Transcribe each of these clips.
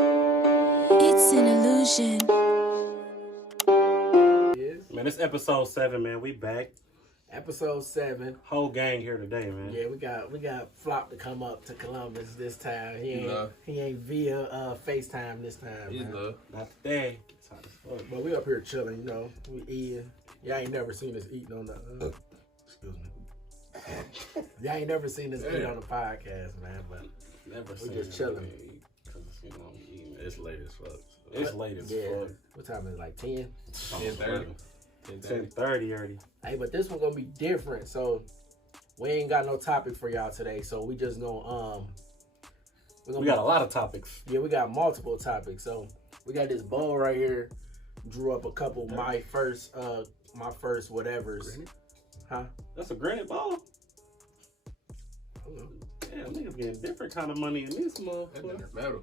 It's an illusion. Man, it's episode 7, man. We back. Episode 7. Whole gang here today, man. Yeah, we got Flop to come up to Columbus this time. He ain't via FaceTime this time. Man. Not today. It's hot as fuck. But we up here chilling, you know. We eating. Y'all ain't never seen us eating on the. Excuse me. Y'all ain't never seen us eat on the podcast, man. But Never we seen just it, chilling. man. Cause you know, I'm eating. It's late as fuck. It's late as fuck. What time is it? Like 10? 10:30. 10:30 already. Hey, but this one gonna be different. So we ain't got no topic for y'all today. So we just gonna We got a lot of topics. Yeah, we got multiple topics. So we got this bowl right here. Drew up a couple of my first whatevers. Granite? Huh? That's a granite ball. I don't know. Damn, niggas getting different kind of money in this motherfucker. That's metal.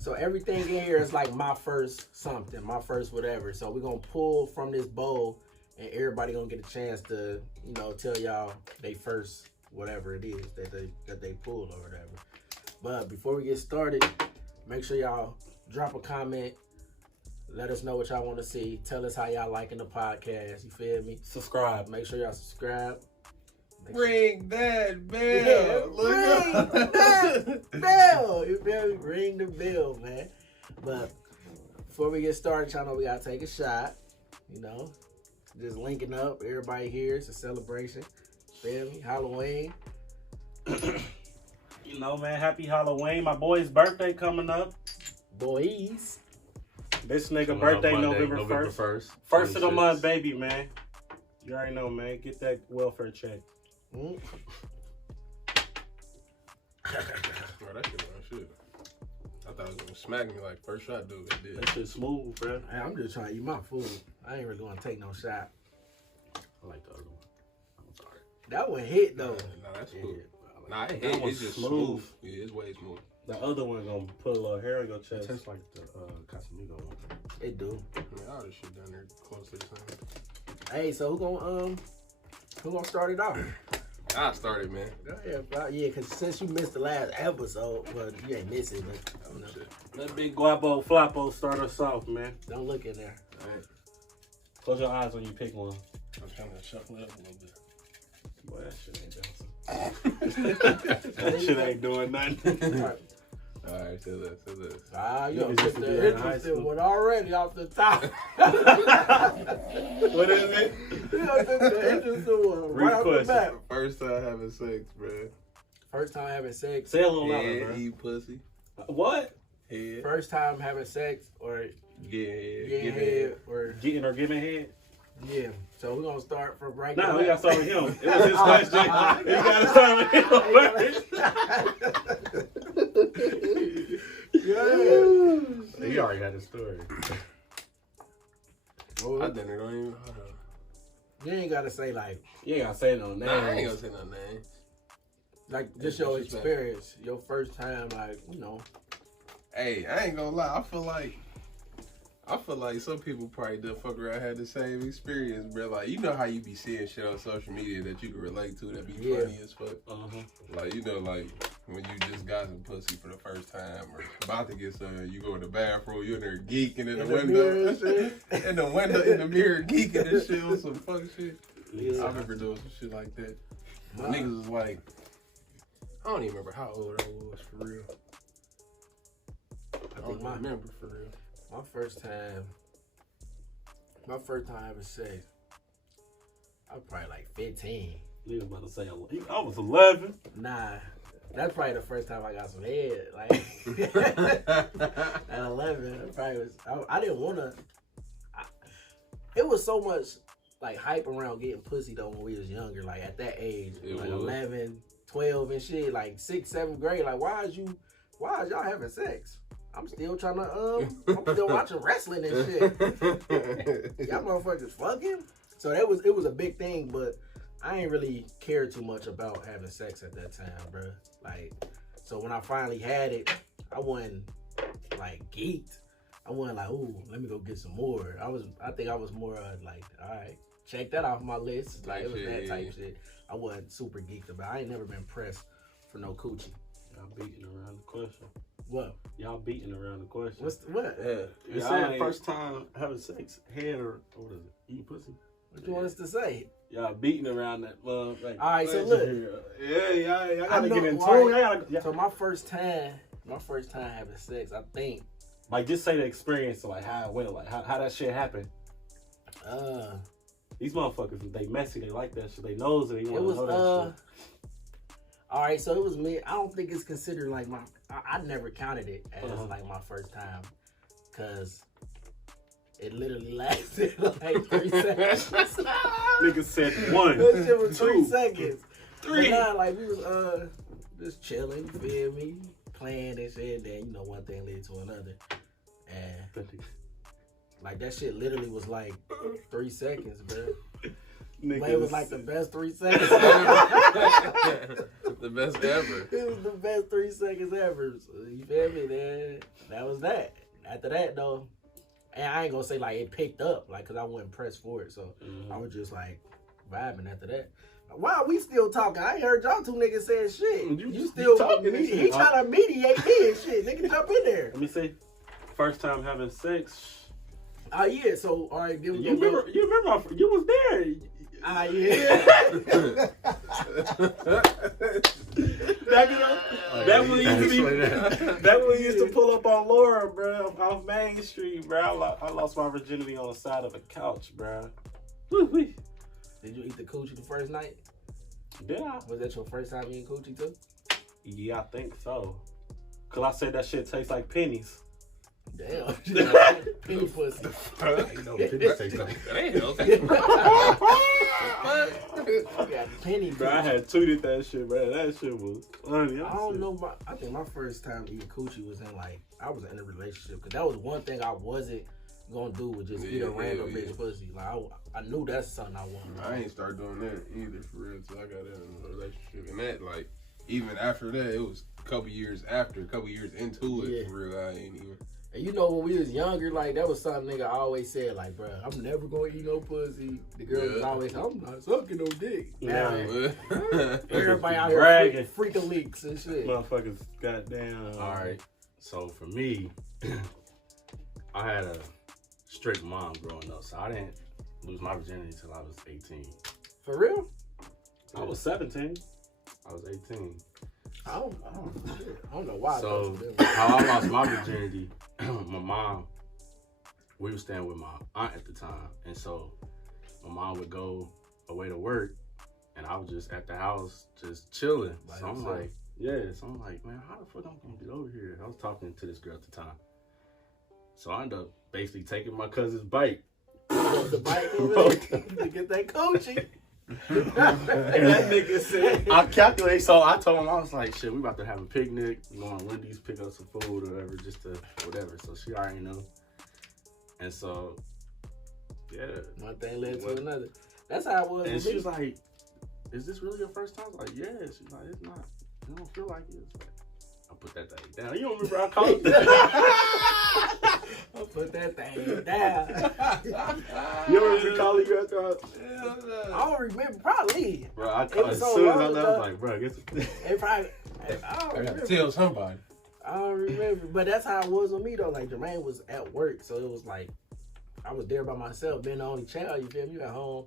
So everything in here is like my first something, my first whatever. So we're gonna pull from this bowl and everybody gonna get a chance to, you know, tell y'all they first whatever it is that they pulled or whatever. But before we get started, make sure y'all drop a comment. Let us know what y'all want to see. Tell us how y'all liking the podcast. You feel me? Subscribe. Make sure y'all subscribe. Ring that bell. Yeah, Look ring that bell. You feel me? Ring the bell, man. But before we get started, y'all know we gotta take a shot. You know, just linking up. Everybody here. It's a celebration. Feel me? Halloween. You know, man, happy Halloween. My boy's birthday coming up. Boys. This nigga Coming birthday up Monday, November 1st. 1st. First of the 26. month, baby, man. You already know, man. Get that welfare check. Mm. Bro, that shit was shit. I thought it was gonna smack me like first shot, dude. It did. That shit smooth, bro. Hey, I'm just trying to eat my food. I ain't really gonna take no shot. I like the other one. I'm sorry. That one hit though. Nah, that's Yeah. cool. Nah, it That hit. was It's just smooth. smooth. Yeah, it's way smooth. The other one gonna put a little hair in your It chest. tastes like the Casamigo one. It do. I mean, all this shit down there close to the same. Hey, so who gonna start it off? I started, man. Yeah, cause since you missed the last episode, well, you ain't miss it, but you know, Shit. That big guapo floppo start us off, man. don't look in there. All right. Close your eyes when you pick one. I'm trying to shuffle it up a little bit. Boy, that shit ain't bouncing. That shit ain't doing nothing. All right, so this. You Niggas took used to do the that in high interesting school. one already off the top. What is it? You took the interesting one right off the Request. bat. First time having sex, bro. First time having sex. Say a little louder, Yeah, bro. eat pussy. What? Head. First time having sex or Yeah, give head or Getting or giving head? yeah. So we're gonna start from right Nah, now. we gotta start with him. It was his question. We gotta start with him first. Yeah. He already had his story. I didn't even. You ain't gotta say like You ain't gotta say no names. Nah, I ain't gonna say no name. just your experience, your first time, like, you know. Hey, I ain't gonna lie. I feel like some people probably done fuck around had the same experience, bro. Like, you know how you be seeing shit on social media that you can relate to that be funny as fuck. Like, you know, like when you just got some pussy for the first time or about to get some, you go in the bathroom, you in there geeking in the window, in the mirror geeking and shit on some fuck shit. Yeah. I remember doing some shit like that. Niggas was like, I don't even remember how old I was for real. I don't remember for real. My first time having sex, I was probably like 15. He was about to say, I was 11. Nah, that's probably the first time I got some head. Like at 11, it probably was. I didn't want to. It was so much like hype around getting pussy though when we was younger. Like at that age, like 11, 12 and shit. Like 6th, 7th grade. Like why is y'all having sex? I'm still trying to I'm still watching wrestling and shit. Y'all motherfuckers fucking. So it was a big thing, but I ain't really cared too much about having sex at that time, bro. Like, so when I finally had it, I wasn't like geeked. I wasn't like, ooh, let me go get some more. I think I was more like, all right, check that off my list. Like it was that type shit. I wasn't super geeked about. I ain't never been pressed for no coochie. Y'all beating around the question. What? Y'all beating around the question. What? Yeah. You said first time having sex, head or what is it? Eating pussy? What you want us to say? Y'all beating around that like, all right, so look. Yeah, y'all gotta get into it. So my first time having sex, I think. Like, just say the experience, like how it went, like how that shit happened. These motherfuckers, they messy, they like that shit, they knows it, they want to know that shit. All right, so it was me. I don't think it's considered like I never counted it as like my first time, cause it literally lasted like 3 seconds. Nigga said 1. That shit was 3 seconds. 3. But nah, like we was just chilling, you feel me? Playing and shit, and then one thing led to another. And like that shit literally was like 3 seconds, bro. But it was like the best 3 seconds ever. The best ever. It was the best 3 seconds ever. So, you feel me? Then that was that. After that though, and I ain't gonna say like it picked up, like, cause I wasn't pressed for it. So I was just like vibing after that. Why are we still talking? I ain't heard y'all two niggas saying shit. You still talking? He trying to mediate me and shit. Nigga, jump in there. Let me see. First time having sex. Yeah. So all right, you remember? You was there. Yeah. That one used to pull up on Laura, bro, off Main Street, bro. I lost my virginity on the side of a couch, bro. Woo-wee. Did you eat the coochie the first night? Yeah. Was that your first time eating coochie too? Yeah, I think so. Cause I said that shit tastes like pennies. Damn. Penny pussy. You know, pennies taste like Penny, bro. I had tweeted that shit, bro. That shit was funny. I don't know. I think my first time eating coochie was I was in a relationship, because that was one thing I wasn't gonna do, was just eat a random bitch pussy. Like I knew that's something I wanted. I ain't start doing that either for real till I got in a relationship, and that like even after that, it was a couple years into it. For real, I ain't even. And when we was younger, like that was something nigga always said, like, bro, I'm never gonna eat no pussy. The girl was always, I'm not sucking no dick. Now everybody out here bragging, freaking leaks and shit. Motherfuckers, goddamn. All right. So for me, I had a strict mom growing up, so I didn't lose my virginity until I was 18. For real? I was 17. I was 18. I don't know why. So how I lost my virginity, my mom, we were staying with my aunt at the time, and so my mom would go away to work, and I was just at the house just chilling. So I'm like, man, how the fuck I'm gonna get over here? I was talking to this girl at the time, so I ended up basically taking my cousin's bike. The bike to get that coochie. And that nigga said, I calculate. So I told him, I was like, shit, we about to have a picnic, going to Wendy's, pick up some food or whatever, just to whatever. So she already knew. And so, yeah. One thing led to another. That's how it was. And she was like, is this really your first time? I was like, yeah. She's like, it's not. You don't feel like it. It's like, I put that thing down. You don't remember I called it? I put that thing down. You don't remember calling you after I don't remember. Probably. Bro, I called as soon as I left. I was like, bro, get it probably. I gotta tell somebody. I don't remember. But that's how it was with me, though. Like, Jermaine was at work, so it was like, I was there by myself, being the only child, you feel me? You at home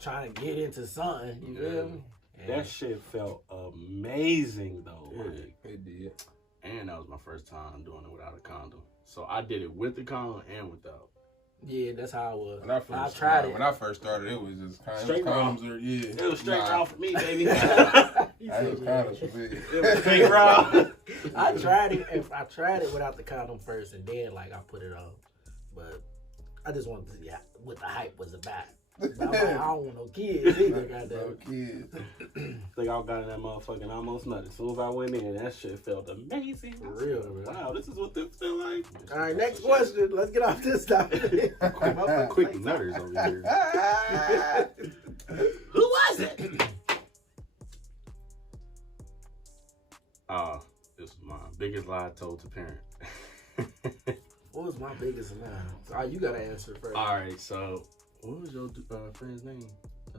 trying to get into something, you feel me? That shit felt amazing, though. Yeah, it did. And that was my first time doing it without a condom. So I did it with the condom and without. Yeah, that's how it was. When I tried it. When I first started, it was just straight condoms. It was straight raw for me, baby. It was condoms for me. It was straight raw. I tried it without the condom first, and then like I put it on. But I just wanted to see what the hype was about. But I'm like, I don't want no kids either, goddamn. No kids. Think I got in that motherfucking almost nothing. As soon as I went in, that shit felt amazing. For real, man. Wow, this is what this feel like. All right, next question. Let's get off this topic. Quick nutters over here. Who was it? This was my biggest lie told to parent. What was my biggest lie? So, you gotta answer first. All right, so what was your friend's name?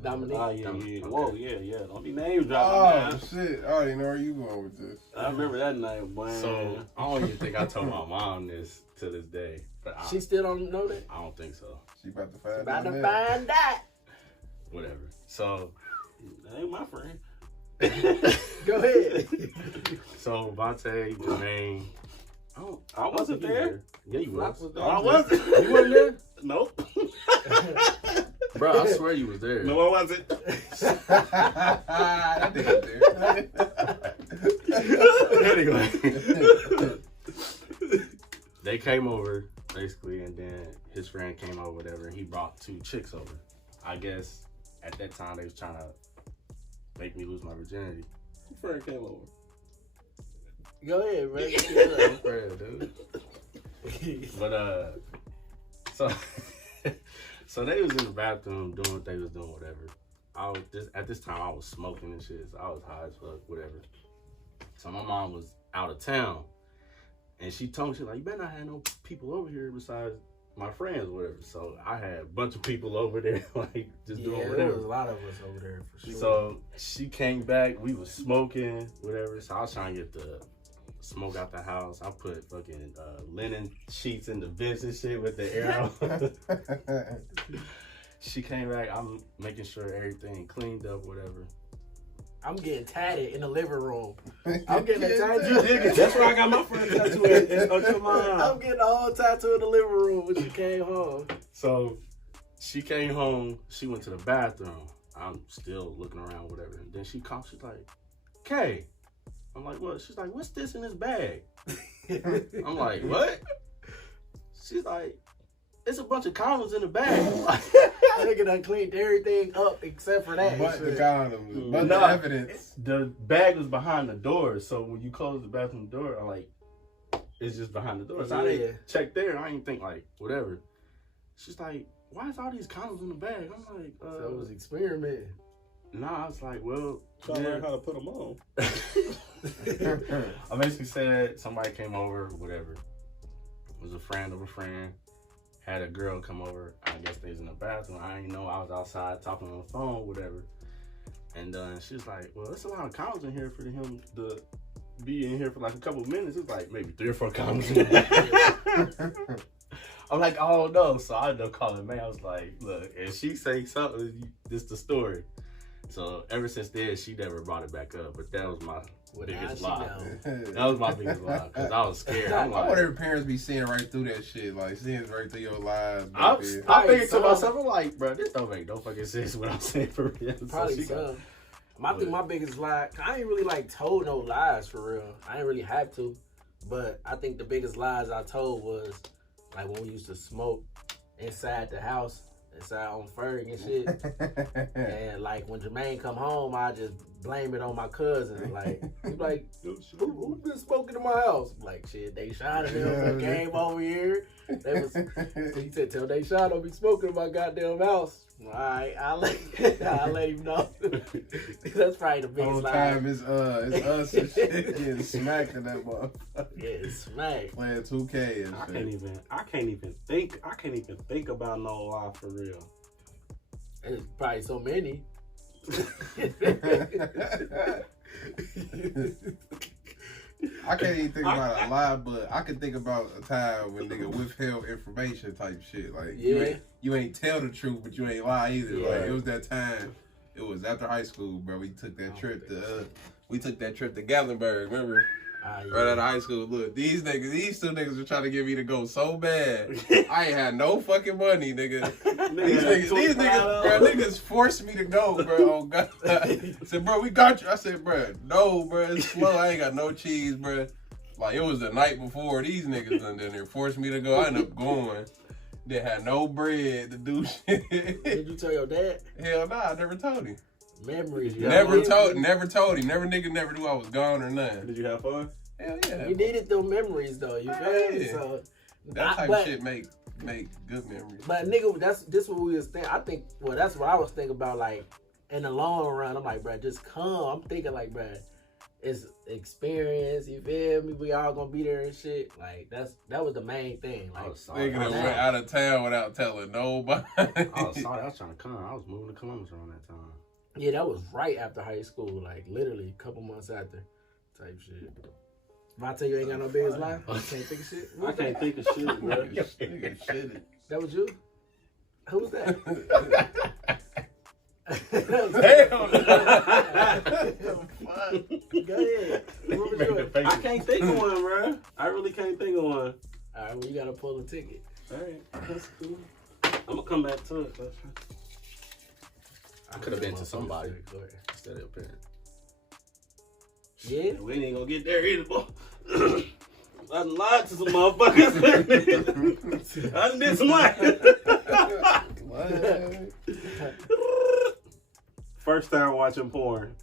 Dominique. Oh, yeah. Okay. Whoa, yeah. Don't be name dropping, Oh man. shit! I already know where you going with this. I remember that night, boy. So I don't even think I told my mom this to this day, but She still don't know that? I don't think so. She about to find About out to now. find that. Whatever. So That ain't my friend. Go ahead. so Vontae, Jermaine. I wasn't there. Yeah, you Flock was. was there. I wasn't. You wasn't there? Nope. Bro, I swear you was there. No, I wasn't. That nigga Anyway. They came over, basically, and then his friend came over, whatever, and he brought 2 chicks over. I guess at that time they was trying to make me lose my virginity. Who friend came over? Go ahead, man. I'm afraid, dude. But so so they was in the bathroom doing what they was doing, whatever. At this time I was smoking and shit, so I was high as fuck, whatever. So my mom was out of town, and she told me, she's like, you better not have no people over here besides my friends, or whatever. So I had a bunch of people over there, like just doing There whatever. was a lot of us over there for sure. So she came back, we was smoking, whatever. So I was trying to get the smoke out the house. I put fucking linen sheets in the vents and shit with the air out. She came back, I'm making sure everything cleaned up, whatever. I'm getting tatted in the living room. I'm getting a tattoo. That's where I got my first tattoo at your mom. I'm getting a whole tattoo in the living room when she came home. So she came home, she went to the bathroom. I'm still looking around, whatever. And then she called, she's like, Kay. I'm like, what? She's like, what's this in this bag? I'm like, what? She's like, it's a bunch of condoms in the bag. I'm like, Nigga done cleaned everything up except for that. But the condoms, but No. the evidence. the bag was behind the door. So when you close the bathroom door, I'm like, it's just behind the door. So I Yeah. didn't check there. I didn't think like, whatever. She's like, why is all these condoms in the bag? I'm like, So it was experimenting. nah. I was like, well, Trying to yeah. learn how to put them on. I basically said somebody came over, whatever. It was a friend of a friend. Had a girl come over. I guess they was in the bathroom. I didn't know I was outside talking on the phone, whatever. And she was like, well, it's a lot of condoms in here for him to be in here for like a couple of minutes. It's like maybe 3 or 4 condoms in there. I'm like, oh no. So I ended up calling May. I was like, look, if she say something, this the story. So ever since then, she never brought it back up. But that was my biggest lie. That was my biggest lie because I was scared. I'm I like, wonder if parents be seeing right through that shit, like seeing right through your lies. I'm Probably thinking to some. myself, I'm like, bro, this don't make no fucking sense what I'm saying for real. Probably she so. got- I think my biggest lie, I ain't really like told no lies for real. I ain't really have to. But I think the biggest lies I told was like when we used to smoke inside the house, inside on Ferg and shit. And like when Jermaine come home, I just blame it on my cousin. Like, he be like, who been smoking in my house? I'm like, shit, they shot at him. They came over here. They was, he said, tell they shot don't be smoking in my goddamn house. All right, I'll let him know. That's probably the Whole biggest lie. time it's us and shit getting smacked in that motherfucker. Yeah, it's smack. Playing 2K and I shit. can't even think about no lie for real. There's probably so many. I can't even think about a lie, but I can think about a time when nigga withheld information type shit. Like you ain't tell the truth, but you ain't lie either. Yeah. Like it was that time. It was after high school, bro. We took that trip to Gatlinburg. Remember? Right out of high school. Look, these 2 niggas were trying to get me to go so bad. I ain't had no fucking money, nigga. These niggas forced me to go, bro. Oh God. Said, bro, we got you. I said, bro, no, bro, it's slow. I ain't got no cheese, bro. Like it was the night before. These niggas done there forced me to go. I ended up going. They had no bread to do shit. Did you tell your dad? Hell nah, I never told him. Memories. Never told him. Never knew I was gone or nothing. Did you have fun? Hell yeah. You needed them memories though. You feel me? Yeah. So That type of shit make good memories. But nigga, this what we was thinking. I think, well, that's what I was thinking about. Like in the long run, I'm like, bro, just come. I'm thinking like, bro, it's experience. You feel me? We all gonna be there and shit. Like that was the main thing. Like Nigga that went out of town without telling nobody. I was sorry. I was trying to come. I was moving to Columbus around that time. yeah, that was right after high school. Like literally a couple months after, type shit. If I tell you ain't got no business life, I can't think of shit. I can't think of shit, bro. Nigga shitty. That was you? Who was that? Damn. Go ahead. What was yours? I can't think of one, bro. I really can't think of one. All right, well, you gotta pull a ticket. All right, that's cool. I'm gonna come back to it. Though. I could have been to somebody Go ahead. instead of a parent. Yeah? We ain't gonna get there either, boy. I done lied to some motherfuckers. I done did some lying. First time watching porn.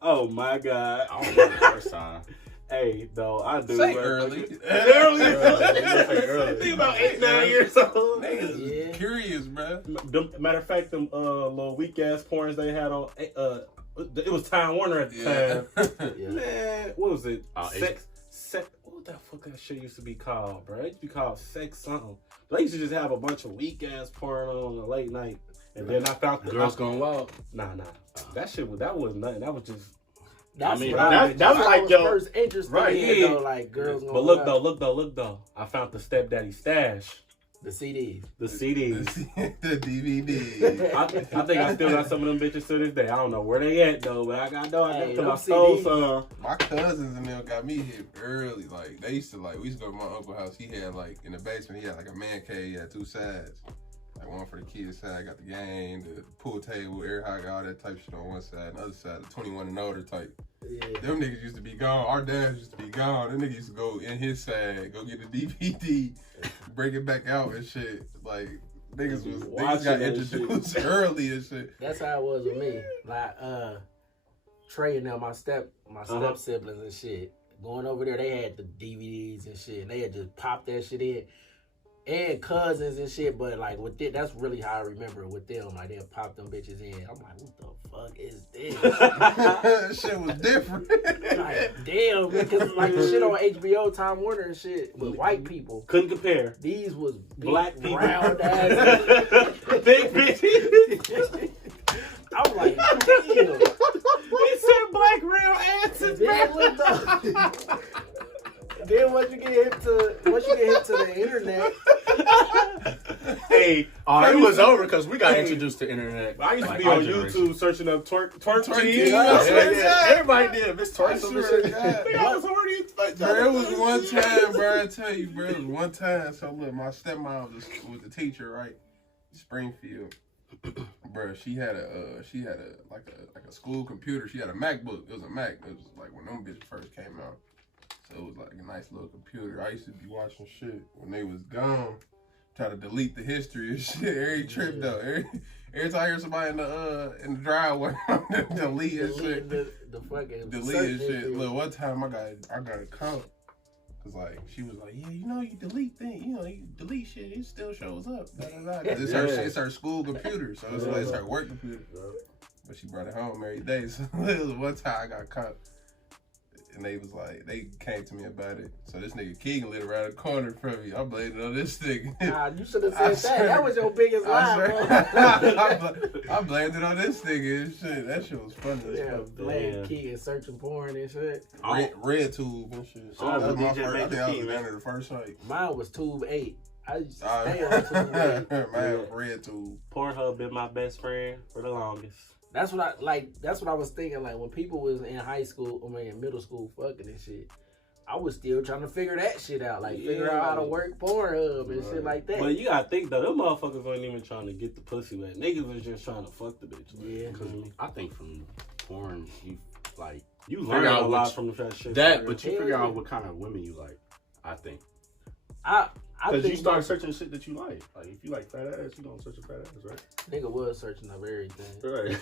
Oh my god. I don't remember the first time. Hey, though, I do. Say bro. early. Early. Think about 8, 9 years old. Niggas Yeah. curious, bro. Matter of fact, them little weak ass porns they had on. It was Time Warner at the time. Yeah. Man, what was it? Oh, Sex. What the fuck that shit used to be called, bro? It used to be called Sex something. But they used to just have a bunch of weak ass porn on a late night, and then I found Girls Gone Wild. Nah. That shit was nothing. That was just. That's I mean, what that was like was your first interest right, in, yeah. though, like girls. But Gone look Wild. though. I found the stepdaddy stash, The CDs. the CDs. The DVD. I think I still got some of them bitches to this day. I don't know where they at though, but I got Hey, because I them stole CDs. some. My cousins and them got me hit early. Like they used to we used to go to my uncle's house. He had like in the basement, he had like a man cave. He had 2 sides. Like one for the kids side, got the game, the pool table, air hockey, all that type shit on one side. And the other side, the 21 and older type. Yeah. Them niggas used to be gone. Our dads used to be gone. Them niggas used to go in his side, go get the DVD, bring it back out and shit. Like niggas got that introduced early and shit. That's how it was with me. Like Trey and them, my step siblings and shit. Going over there, they had the DVDs and shit. And they had just popped that shit in. And cousins and shit, but like with it, that's really how I remember it with them. Like they'll pop them bitches in. I'm like, what the fuck is this? Shit was different. Like, damn, because like the shit on HBO, Time Warner and shit with white people. Couldn't compare. These was big, Black people. round ass. Big bitches. I'm like, damn. He said black round asses, Then bro. what then once you get hit to the internet, Hey, It was over because we got introduced to internet. I used to Like, be our on generation. YouTube searching up twerk tees. Everybody did. Miss I Twerk. swear to God. I was already Bro, it was one time, bro. I tell you, bro. It was one time. So look, my stepmom was the teacher, right? Springfield. Bro, she had a like a school computer. She had a MacBook. It was a Mac. It was like when them bitches first came out. So it was like a nice little computer. I used to be watching shit when they was gone. Try to delete the history and shit. Every trip though. Every time I hear somebody in the driveway, delete and shit. the fucking Delete and shit. Look, one time I got a call. Cause like she was like, yeah, you know, you delete things, you know, you delete shit, it still shows up. Blah, blah, blah. It's her school computer, so it's like it's her work computer. But she brought it home every day. So it was one time I got caught. And they was like, they came to me about it. So this nigga Keegan lived around the corner from me. I blamed it on this nigga. Nah, you should have said that. That was your biggest lie, bro. I blamed it on this nigga and shit. That shit was funny. Yeah, blame key and searching porn and shit. Red Tube and shit. So Oh, that was my DJ first. I made think the I was key, down man. there the first night. Mine was Tube 8. I used to stay on Tube 8. Man, Red Tube. Pornhub been my best friend for the longest. That's what I was thinking. Like when people was in high school, in middle school, fucking and shit. I was still trying to figure that shit out. Like figure out how to work Pornhub and shit like that. But you gotta think though, them motherfuckers weren't even trying to get the pussy wet. Niggas was just trying to fuck the bitch. Yeah. Because I think from porn, You Figure learn out a lot which- from that shit. but you Hell figure yeah. out what kind of women you like. I think I because think you start searching shit that you like. Like if you like fat ass, you don't search a fat ass, right? nigga was searching up everything. Right.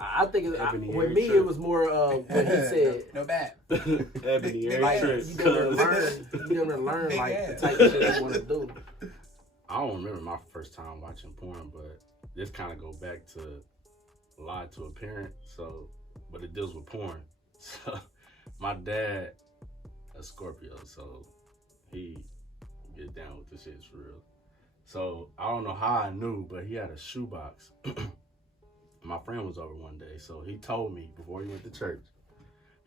I think Ebony with Harry me Trip. it was more when he said. No bad. Ebony Like, Harry You Trip. never learn like the type of shit you want to do. I don't remember my first time watching porn, but this kind of go back to lie to a parent. So, but it deals with porn. So, my dad, a Scorpio, so he get down with the shit for real. So I don't know how I knew, but he had a shoebox. My friend was over one day, so he told me before he went to church.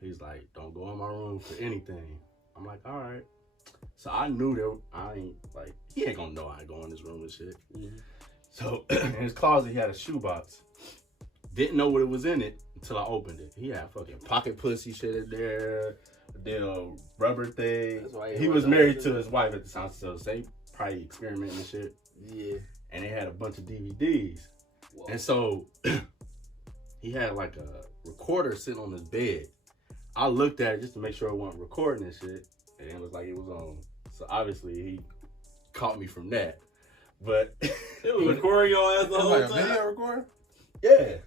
He's like, "Don't go in my room for anything." I'm like, "All right." So I knew that he ain't gonna know I go in his room and shit. Mm-hmm. So in his closet, he had a shoebox. Didn't know what it was in it until I opened it. He had fucking pocket pussy shit in there, then a rubber thing. He was married to his wife at the time, so they probably experimenting and shit. Yeah. And they had a bunch of DVDs. Whoa. And so he had like a recorder sitting on his bed. I looked at it just to make sure it wasn't recording and shit, and it was like it was on. So obviously he caught me from that. But it was recording your ass the whole like time. A video recorder? Yeah.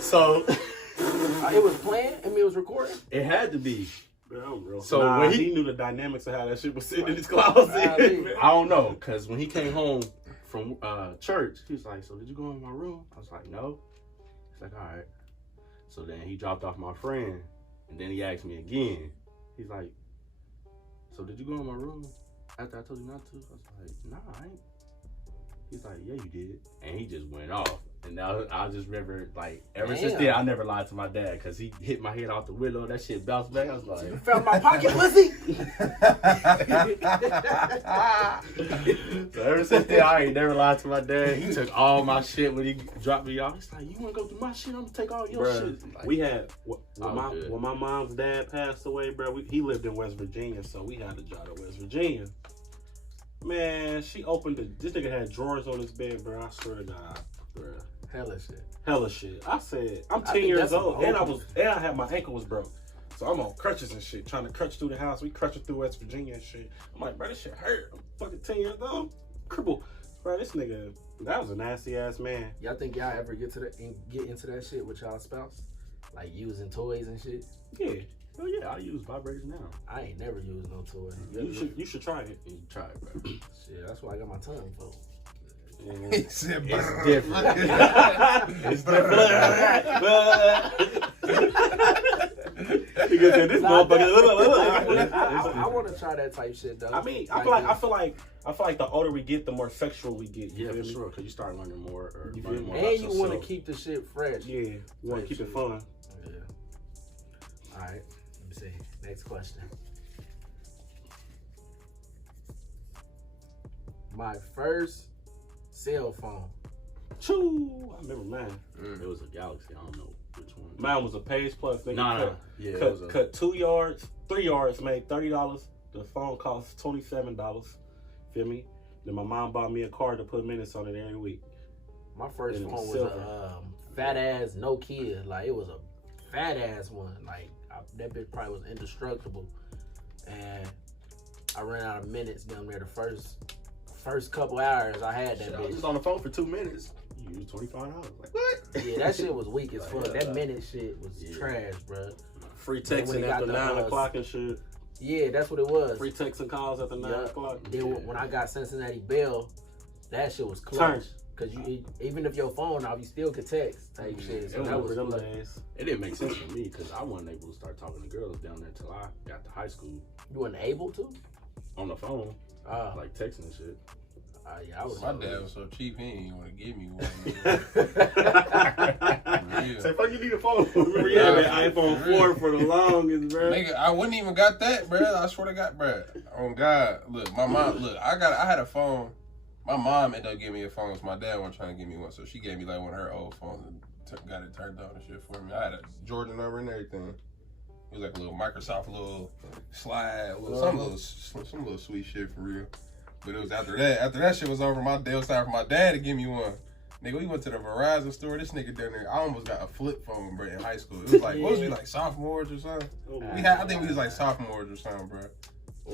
So it was playing. I mean, it was recording. It had to be. Bro. So when he knew the dynamics of how that shit was sitting in his closet. I don't know, cause when he came home from church, he was like, "So did you go in my room?" I was like, "No." He's like, "All right." So then he dropped off my friend, and then he asked me again. He's like, "So did you go in my room after I told you not to?" I was like, "Nah, I ain't." He's like, "Yeah, you did." And he just went off. And now I just remember, like, ever since then, I never lied to my dad because he hit my head off the window. That shit bounced back. I was like, "You found my pocket pussy?" So ever since then, I ain't never lied to my dad. He took all my shit when he dropped me off. He's like, "You want to go through my shit? I'm going to take all your shit." Like, we had, when my mom's dad passed away, bro, he lived in West Virginia, so we had to drive to West Virginia. Man, she opened this nigga had drawers on his bed, bro. I swear to God, bro. Hella shit. I said, I'm 10 years old, and I had my ankle was broke. So I'm on crutches and shit, trying to crutch through the house. We crutching through West Virginia and shit. I'm like, bro, this shit hurt. I'm fucking 10 years old. Cripple. Bro, this nigga, that was a nasty ass man. Y'all think y'all ever get into that shit with y'all spouse? Like using toys and shit? Yeah. Oh yeah, I use vibrators now. I ain't never used no toy. You should try it. You try it, bro. Shit, that's why I got my tongue for. It's different. It's different. I want to try that type shit though. I mean, I feel like the older we get, the more sexual we get. Yeah, for sure. Because you start learning more, and you want to keep the shit fresh. Yeah, you want to keep it fun. Yeah. All right. Let me see. Next question. My first cell phone. Choo! I remember mine. It was a Galaxy. I don't know which one. Mine was a Page Plus. Nigga, cut 2 yards, 3 yards, made $30. The phone cost $27. Feel me? Then my mom bought me a card to put minutes on it every week. My first phone was a fat ass Nokia. Like it was a fat ass one. Like that bitch probably was indestructible. And I ran out of minutes down there the first couple hours I had that bitch. I was just on the phone for 2 minutes. You used $25. Like what? Yeah, that shit was weak as fuck. That minute shit was trash, bro. Free texting after 9 o'clock and shit. Yeah, that's what it was. Free texting calls after 9 o'clock. Then when I got Cincinnati Bell, that shit was clutch. Cause even if your phone off, you still could text type shit. So that was them days. It didn't make sense for me because I wasn't able to start talking to girls down there until I got to high school. You wasn't able to? On the phone. Like texting and shit. Yeah, my dad was so cheap, he didn't even want to give me one. Say, fuck, you need a phone. Remember, you had that iPhone 4 for the longest, bro. Nigga, I wouldn't even got that, bro. I swear to God, bro. Oh, God. Look, my mom, I had a phone. My mom ended up giving me a phone because my dad wasn't trying to give me one. So she gave me like one of her old phones and got it turned on and shit for me. I had a Jordan number and everything. It was like a little Microsoft little slide, some little sweet shit for real. But it was after that shit was over, it was time for my dad to give me one. Nigga, we went to the Verizon store. This nigga down there, I almost got a flip phone, bro, in high school. It was like, what was we, like sophomores or something? I think we was like sophomores or something, bro.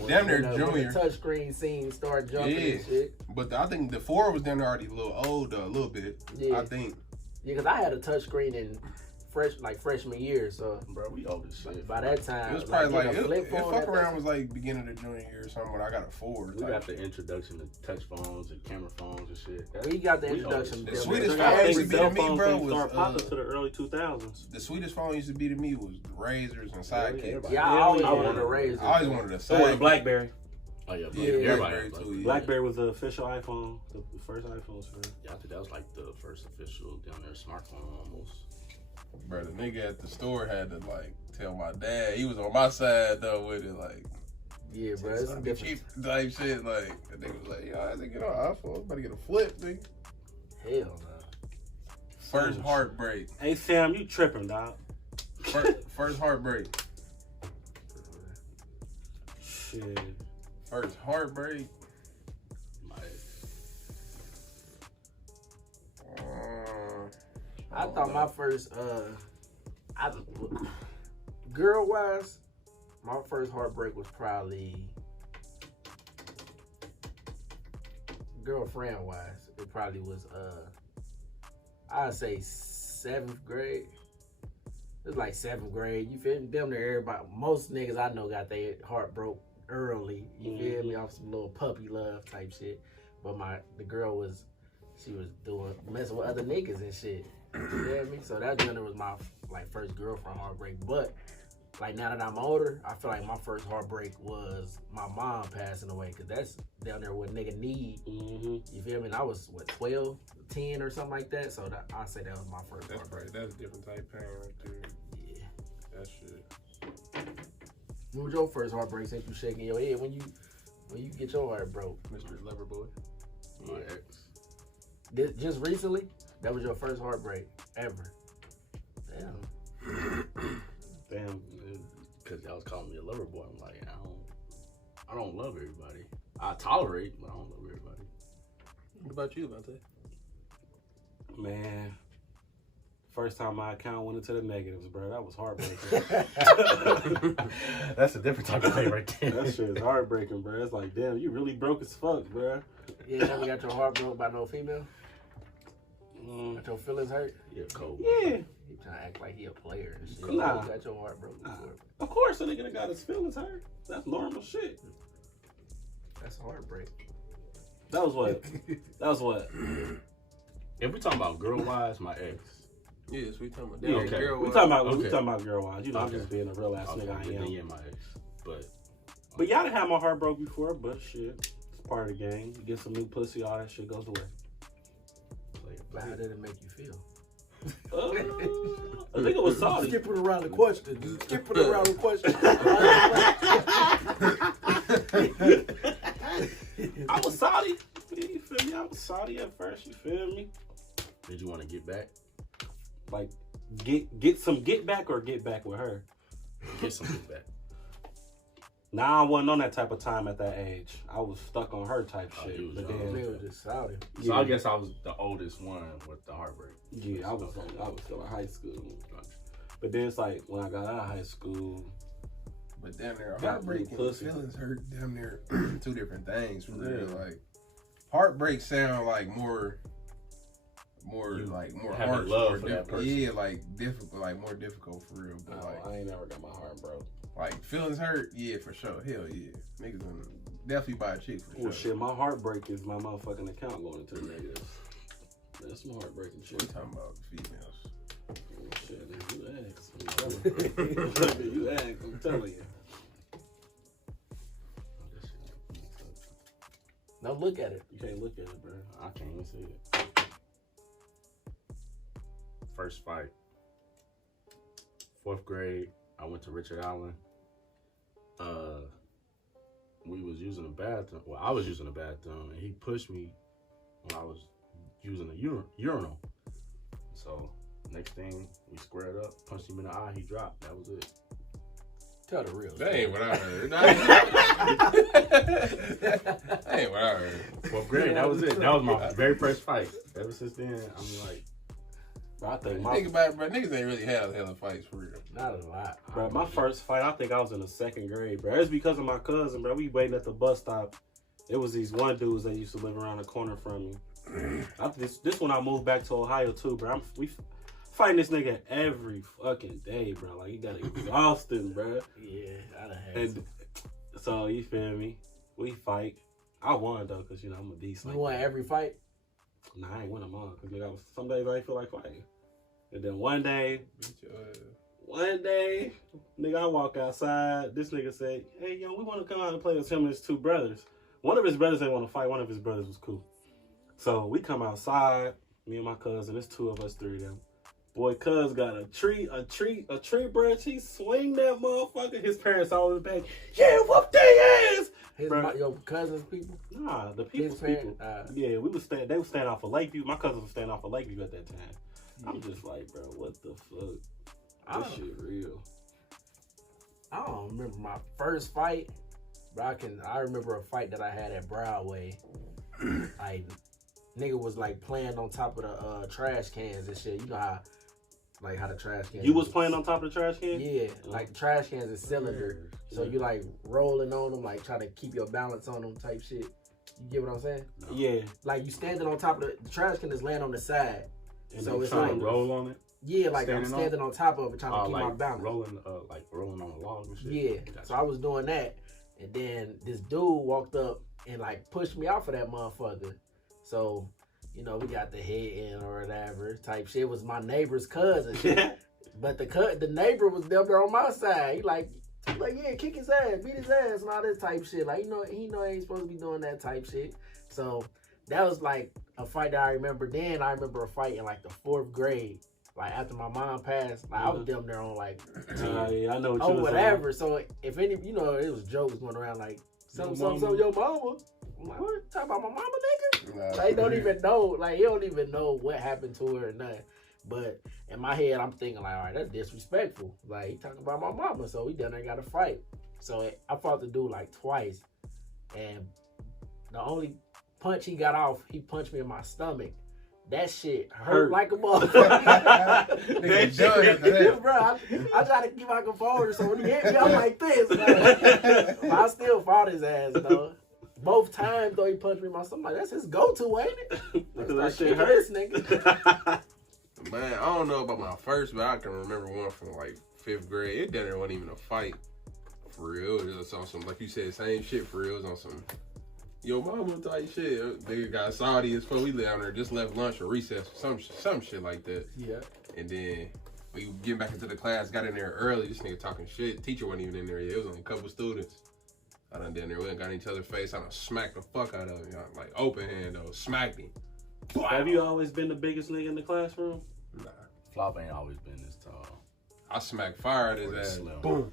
Damn near junior. The touchscreen scene started jumping and shit. But I think the 4 was down there already a little old, a little bit. Yeah. I think. Yeah, because I had a touchscreen in freshman year. So, Bro, we old as shit. by that time, It was probably like, getting a flip it phone, fuck that around was like beginning of junior year or something when I got a 4. We got the introduction to touch phones and camera phones and shit. We got the We introduction. old to as them. shit. Sweetest I phone think used to be cell to me, phones bro, didn't was, start popping to the early 2000s. The sweetest phone used to be to me was Razors and Sidekicks. Yeah, I always Yeah, wanted yeah. a Razor. I always wanted a So was Sidekick. BlackBerry. Oh yeah, Yeah, everybody BlackBerry had too. Yeah. BlackBerry was the official iPhone, the first iPhones. Yeah, I think that was like the first official down there smartphone almost. Bro, the nigga at the store had to like tell my dad. He was on my side though with it, like Yeah, bro, it's it's gonna be different. cheap type shit. Like the nigga was like, yo, I think get on iPhone. I'm about to get a flip, nigga. Hell no. First heartbreak. Hey Sam, you tripping, dog? First heartbreak. Shit. First heartbreak. My I thought my first, girl wise, my first heartbreak was probably girlfriend wise. It probably was, I'd say 7th grade. It was like 7th grade. You feel me? Damn near everybody, most niggas I know got their heart broke early. You feel me? Off some little puppy love type shit. But the girl was messing with other niggas and shit. You feel me? So that dinner was my like first girlfriend heartbreak. But like now that I'm older, I feel like my first heartbreak was my mom passing away, because that's down there what nigga need. Mm-hmm. You feel me? And I was 12, 10 or something like that. So I say that was my first That's heartbreak. right. That's a different type of pain right there. Yeah. That shit. What was your first heartbreak since you shaking your head when you get your heart broke? Mr. Loverboy. my ex. Just recently? That was your first heartbreak ever. Damn. Damn. Because y'all was calling me a lover boy. I'm like, I don't love everybody. I tolerate, but I don't love everybody. What about you, Vontae? Man. First time my account went into the negatives, bro. That was heartbreaking. That's a different type of thing right there. That shit is heartbreaking, bro. It's like, damn, you really broke as fuck, bro. You ain't never got your heart broke by no female? Got your feelings hurt? Yeah, cold. Yeah. He trying to act like he a player and shit. Nah. You got your heart broke Nah. before. Of course, a nigga that got his feelings hurt. That's normal shit. That's a heartbreak. That was what? If we talking about girl wise, my ex. Yes, we talking about Yeah, okay. girl. we talking about Okay. we talking about girl wise. You know, I'm Okay. just being a real ass nigga. I then am. yeah, my ex. But But y'all done had my heart broke before. But shit, it's part of the game. You get some new pussy, all that shit goes away. But how did it make you feel? I think it was solid. Skipping around the question. Skipping around the question. I was salty. You feel me? I was salty at first. You feel me? did you want to get back? Like get some get back or get back with her. Get something back. Nah, I wasn't on that type of time at that age. I was stuck on her type Oh, shit. you was But young. then, They was just shouting. So I guess I was the oldest one with the heartbreak. yeah, I was still in high school. But then it's like when I got out of high school, But damn near Got heartbreak and pussy. feelings hurt. Damn near two different things for real. Like heartbreak sound like more You like more having harsh, love more for that person. Yeah, like difficult, like more difficult for real. But no, I ain't never got my heart broke. like feelings hurt. Yeah, for sure. Hell yeah, niggas gonna definitely buy a chick for Well, sure. shit, my heartbreak is my motherfucking account going into the negatives. That's some heartbreaking We shit. talking about females. Oh, shit, you ask. You ask, I'm telling you. Now look at it. You can't look at it, bro. I can't even see it. First fight. 4th grade. I went to Richard Allen. We was using a bathroom. Well, I was using a bathroom, and he pushed me when I was using a urinal. So next thing, we squared up, punched him in the eye. He dropped. That was it. Tell the real. That ain't what I heard. That ain't what I heard. 4th grade. That was it. That was my very first fight. Ever since then, I'm like, I think Think about it, bro. Niggas ain't really had hella fights for real. Not a lot. bro, my first fight, I think I was in the 2nd grade, bro. It's because of my cousin, bro. We waiting at the bus stop. It was these one dudes that used to live around the corner from me. This when I moved back to Ohio too, bro. Fighting this nigga every fucking day, bro. Like, he got exhausting, bro. Yeah, I done had And so, you feel me? We fight. I won, though, because, you know, I'm a beast. You won every fight? Nah, I ain't win them all. Because, nigga, some days I ain't feel like fighting. And then one day, nigga, I walk outside. This nigga say, hey, yo, we want to come out and play with him and his two brothers. One of his brothers didn't want to fight. One of his brothers was cool. So we come outside, me and my cousin. There's two of us, three of them. Boy, cuz got a tree branch. He swing that motherfucker. His parents all in the back. Yeah, whoop their ass. Your cousin's people? Nah, the people's people. Yeah, they was staying off of Lakeview. My cousins was staying off of Lakeview at that time. I'm just like, bro, what the fuck? This shit real. I don't remember my first fight, but I remember a fight that I had at Broadway. Nigga was like playing on top of the trash cans and shit. You know how the trash cans. You was playing on top of the trash can? Yeah, like the trash cans is cylinder, so you like rolling on them, like trying to keep your balance on them type shit. You get what I'm saying? Yeah. Like you standing on top of the trash can is laying on the side. And so it's trying like to roll on it. Yeah, like I'm standing on top of it, trying to keep like my balance. Rolling on a log and shit. Yeah. Gotcha. So I was doing that, and then this dude walked up and like pushed me off of that motherfucker. So, you know, we got the head in or whatever type shit. It was my neighbor's cousin, but the neighbor was down there on my side. He like, yeah, kick his ass, beat his ass, and all this type shit. Like, he ain't supposed to be doing that type shit. So that was like a fight that I remember. Then I remember a fight in like the 4th grade. Like after my mom passed, like I was down there on like, yeah, I know what you was whatever. On. So if any, it was jokes going around like, some your mama. I'm like, what? Talk about my mama, nigga? Nah, like, don't even know. Like, he don't even know what happened to her or nothing. But in my head, I'm thinking like, all right, that's disrespectful. Like, he talking about my mama, so we done there got to fight. So I fought the dude like twice, and the only punch he got off, he punched me in my stomach. That shit hurt like a motherfucker. Bro, I try to keep my composure, so when he hit me, I'm like this. But I still fought his ass, though. Both times, though, he punched me in my stomach. Like, that's his go-to, ain't it? Because that shit hurts, nigga. Man, I don't know about my first, but I can remember one from like 5th grade. It didn't wasn't even a fight for real. It was on some, like you said, same shit for real. It was on some yo mama type shit. Nigga got Saudi as fuck. We down there, just left lunch or recess, some shit like that. Yeah. And then we get back into the class, got in there early. This nigga talking shit. Teacher wasn't even in there yet. It was only a couple students. I done down there. We done got in each other's face. I done smacked the fuck out of him. Like open hand though, smacked him. Have you always been the biggest nigga in the classroom? Nah. Flop ain't always been this tall. I smacked fire at his ass. Boom.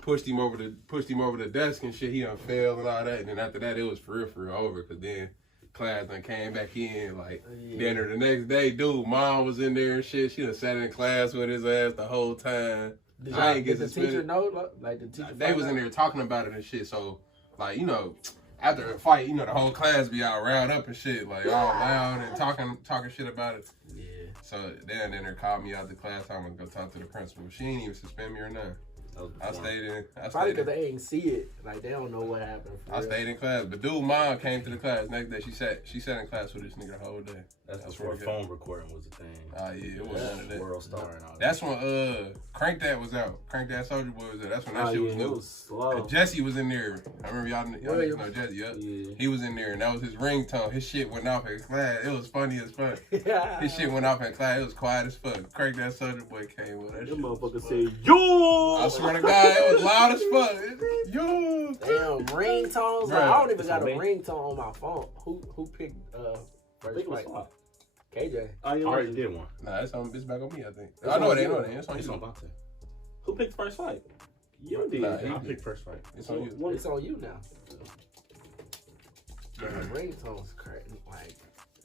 Pushed him over the desk and shit. He done fell and all that. And then after that, it was for real over. Cause then class done came back in like dinner the next day. Dude, mom was in there and shit. She done sat in class with his ass the whole time. Did the teacher know? Like the teacher? They was in there talking about it and shit. So like after a fight, the whole class be all riled up and shit, like all loud and talking shit about it. Yeah. So then they called me out the class. I'm gonna go talk to the principal. She ain't even suspend me or nothing. I stayed in. Probably because they ain't see it. Like they don't know what happened. I stayed in class, but dude, mom came to the class next day. She sat in class with this nigga the whole day. That's before phone recording was a thing. Oh yeah, it was one of that. World Star and all that. That's when Crank That was out. Crank That Soldier Boy was there. That's when that shit was new. It was slow. Jesse was in there. I remember y'all know Jesse. Yeah. He was in there, and that was his ringtone. His shit went off in class. It was funny as fuck. His shit went off in class. It was quiet as fuck. Crank That Soldier Boy came with that shit. That motherfucker said, yo! I swear to God, it was loud as fuck. Yo! Damn, ringtones. Like, I don't even got a ringtone on my phone. Who picked first fight? KJ. I already did one. Nah, it's back on me, I think. I know it ain't on there. It's on Dante. Who picked first fight? You did. I picked first fight. It's on you. It's on you now. Ringtones crazy. Like,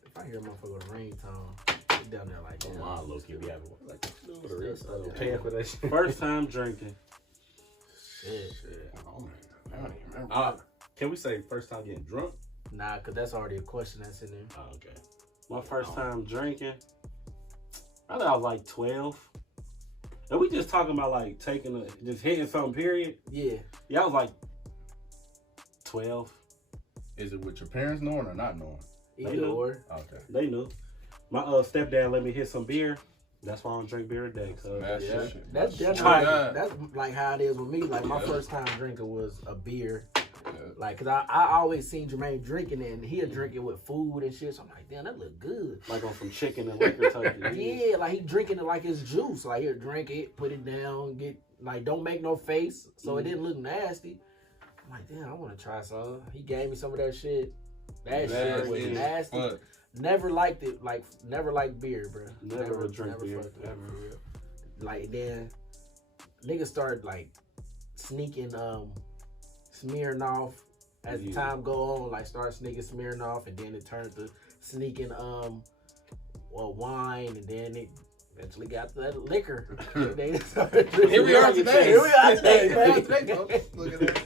if I hear a motherfucker with a ringtone, down there like, damn. Oh, low-key, we have paying for that shit. First time drinking. Shit. I don't even remember. Can we say first time getting drunk? Nah, because that's already a question that's in there. Oh, okay. My first time drinking, I think I was like 12. And we just talking about like just hitting something, period. Yeah. Yeah, I was like 12. Is it with your parents knowing or not knowing? Either or. Okay. They knew. My stepdad let me hit some beer. That's why I don't drink beer a day. That's like how it is with me. Like my first time drinking was a beer. Like, cause I always seen Jermaine drinking it, and he'll drink it with food and shit. So I'm like, damn, that look good. Like on some chicken and liquor type of Yeah, like he drinking it like it's juice. Like he'll drink it, put it down, don't make no face, so it didn't look nasty. I'm like, damn, I want to try some. He gave me some of that shit. That shit was nasty. Fuck. Never liked it. Like never liked beer, bro. Never drink beer. Ever. Like then, niggas started like sneaking Smirnoff as the time go on, like start sneaking Smirnoff, and then it turned to sneaking wine, and then it eventually got to that liquor. They started Here we are today. Here we are today, man. Look at that.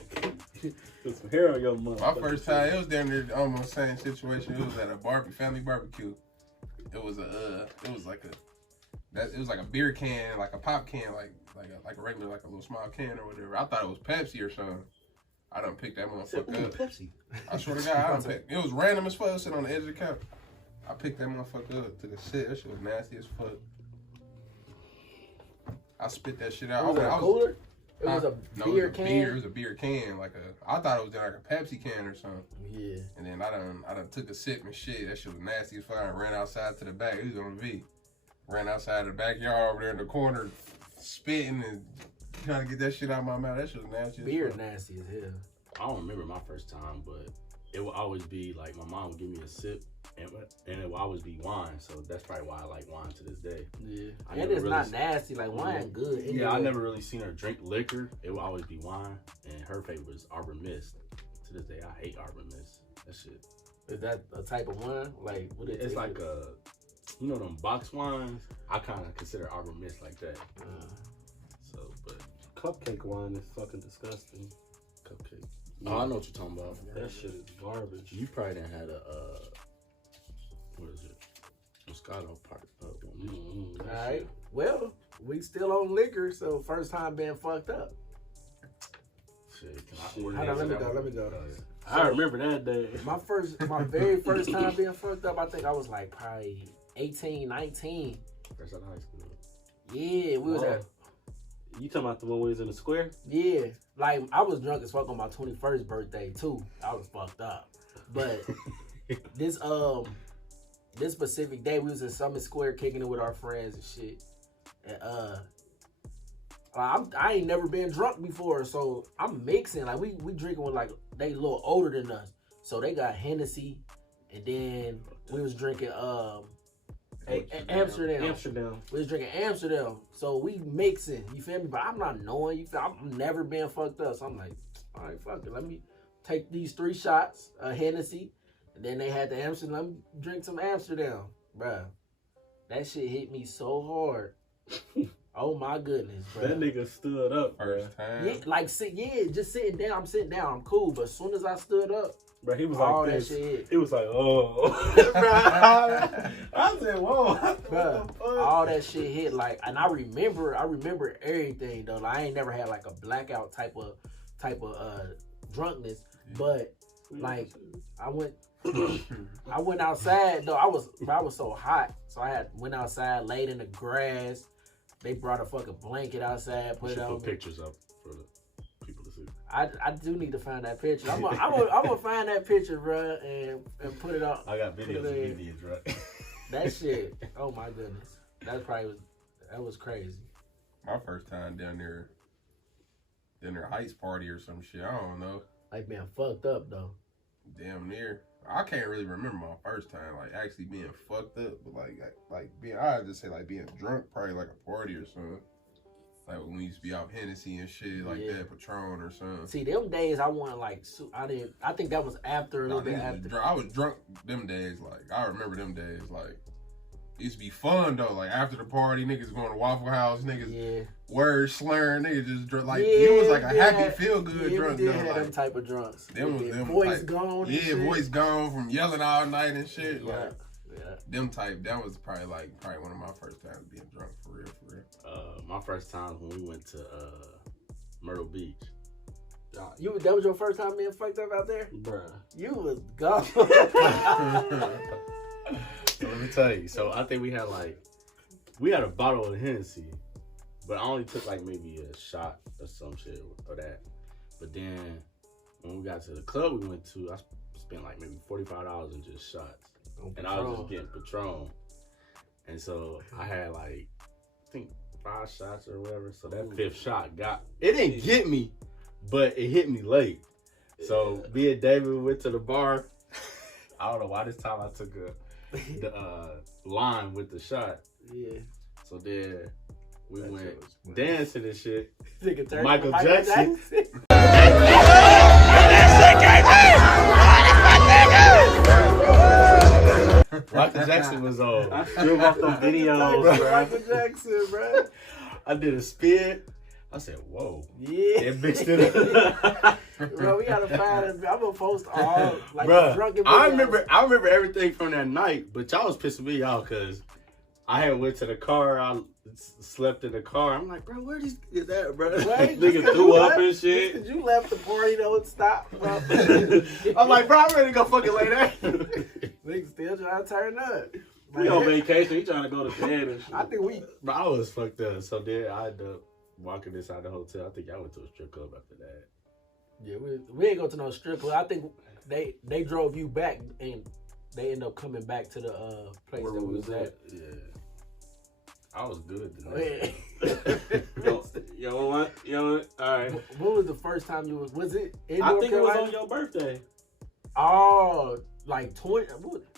Put some hair on your mouth. My first time, it was down there, almost same situation. It was at a family barbecue. It was like a beer can, like a pop can, like a regular, like a little small can or whatever. I thought it was Pepsi or something. I done picked that motherfucker up. Pepsi. I swear to God, I done picked. It was random as fuck, sitting on the edge of the counter. I picked that motherfucker up, took a sip. That shit was nasty as fuck. I spit that shit out. Was it a cooler? It was a beer can. It was a beer can, I thought it was like a Pepsi can or something. Yeah. And then I done took a sip and shit. That shit was nasty as fuck. I ran outside to the back. He was on the V. Ran outside the backyard over there in the corner, spitting and trying to get that shit out of my mouth. That shit was nasty. Beer nasty as hell. I don't remember my first time, but it will always be like my mom would give me a sip, and it will always be wine. So that's probably why I like wine to this day. Yeah, and it's not nasty. Like wine, good. Yeah, I never really seen her drink liquor. It will always be wine, and her favorite was Arbor Mist. To this day, I hate Arbor Mist. That shit. Is that a type of wine? Like what it's like you know them box wines. I kind of consider Arbor Mist like that. So, but cupcake wine is fucking disgusting. Cupcake. Oh, I know what you're talking about. That shit is garbage. You probably done had a what is it? Moscato part. All right. Well, we still on liquor, so first time being fucked up. Shit, let me go. I remember that day. My very first time being fucked up, I think I was like probably 18, 19. First out of high school. Yeah, we was at. You talking about the one we was in the square? Yeah, like I was drunk as fuck on my 21st birthday too. I was fucked up, but this specific day we was in Summit Square kicking it with our friends and shit. And I ain't never been drunk before, so I'm mixing. Like we drinking with like they a little older than us, so they got Hennessy, and then we was drinking Amsterdam. We was drinking Amsterdam, so we mixing. You feel me? But I'm not knowing. You feel? I'm never been fucked up, so I'm like, all right, fuck it. Let me take these 3 shots of Hennessy, and then they had the Amsterdam. Let me drink some Amsterdam, bruh. That shit hit me so hard. Oh my goodness, bro. That nigga stood up first time. Yeah, just sitting down. I'm sitting down. I'm cool. But as soon as I stood up, bro, he was all like this. That shit. He was like, oh. I said, whoa. Bro, all that shit hit like, and I remember everything though. Like, I ain't never had like a blackout type of drunkenness, but like I went outside though. I was so hot, so I went outside, laid in the grass. They brought a fucking blanket outside, put it on. Put pictures up for the people to see. I do need to find that picture. I'm gonna find that picture, bro, and put it up. I got videos of Indians, right? That shit. Oh my goodness. That was crazy. My first time down there Heights party or some shit. I don't know. Like being fucked up though. Damn near. I can't really remember my first time, like actually being fucked up, but like being, I'd just say like being drunk, probably like a party or something. Like when we used to be out Hennessy and shit like that, Patron or something. See, them days I wasn't like, I think that was after a little bit after. I was drunk them days, like I remember them days, like it used to be fun though. Like after the party, niggas going to Waffle House, niggas words slurring, niggas just drunk. Like it was like a happy, feel good drunk. Yeah, like, them type of drunks. Them voice type, gone. Yeah, voice gone from yelling all night and shit. Yeah. Like them type. That was probably one of my first times being drunk for real. My first time when we went to Myrtle Beach. That was your first time being fucked up out there? Bruh. You was gone. So let me tell you. So I think we had like we had a bottle of Hennessy, but I only took like maybe a shot or some shit or that. But then when we got to the club we went to, I spent like maybe $45 in just shots. And I was just getting Patron. And so I had like, I think 5 shots or whatever. So that 5th shot it didn't get me, but it hit me late. So me and David went to the bar. I don't know why this time I took the lime with the shot. Yeah. So then we went dancing and shit. Michael Jackson. Michael Jackson was on. I still got them videos, bro. Michael Jackson, bro. I did a spin. I said, "Whoa!" Yeah. It mixed it up. Bro, we gotta find it. I'm gonna post all like Bruh, drunken I videos. remember everything from that night, but y'all was pissing me off because I had went to the car. I slept in the car. I'm like, bro, where these is that, bro? Right? Nigga threw up and shit. Because you left the party, don't stop, bro. I'm like, bro, I'm ready to go fucking lay down. Niggas still trying to turn up. We on vacation. He trying to go to bed and shit. I think we. Bro, I was fucked up. So then I ended up walking inside the hotel. I think y'all went to a strip club after that. Yeah, we ain't go to no strip club. I think they drove you back and they ended up coming back to the place Where that we was was at. Yeah. I was good Oh, today. Yo, what? All right. What was the first time you was it in I North think Carolina? it was on your birthday. Oh, like 20.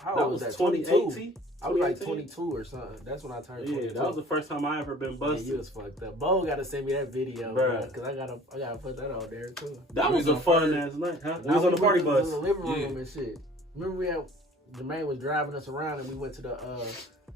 How That old was was that? 22. 2018. I was like 2018? 22 or something. That's when I turned 22. Yeah, that was the first time I ever been Man, busted. you was fucked up. Bo gotta send me that video, Bruh. because I gotta put that out there too. That was a fun ass night, huh? We was on the party went to bus. the living room and shit. Remember Jermaine was driving us around and we went to the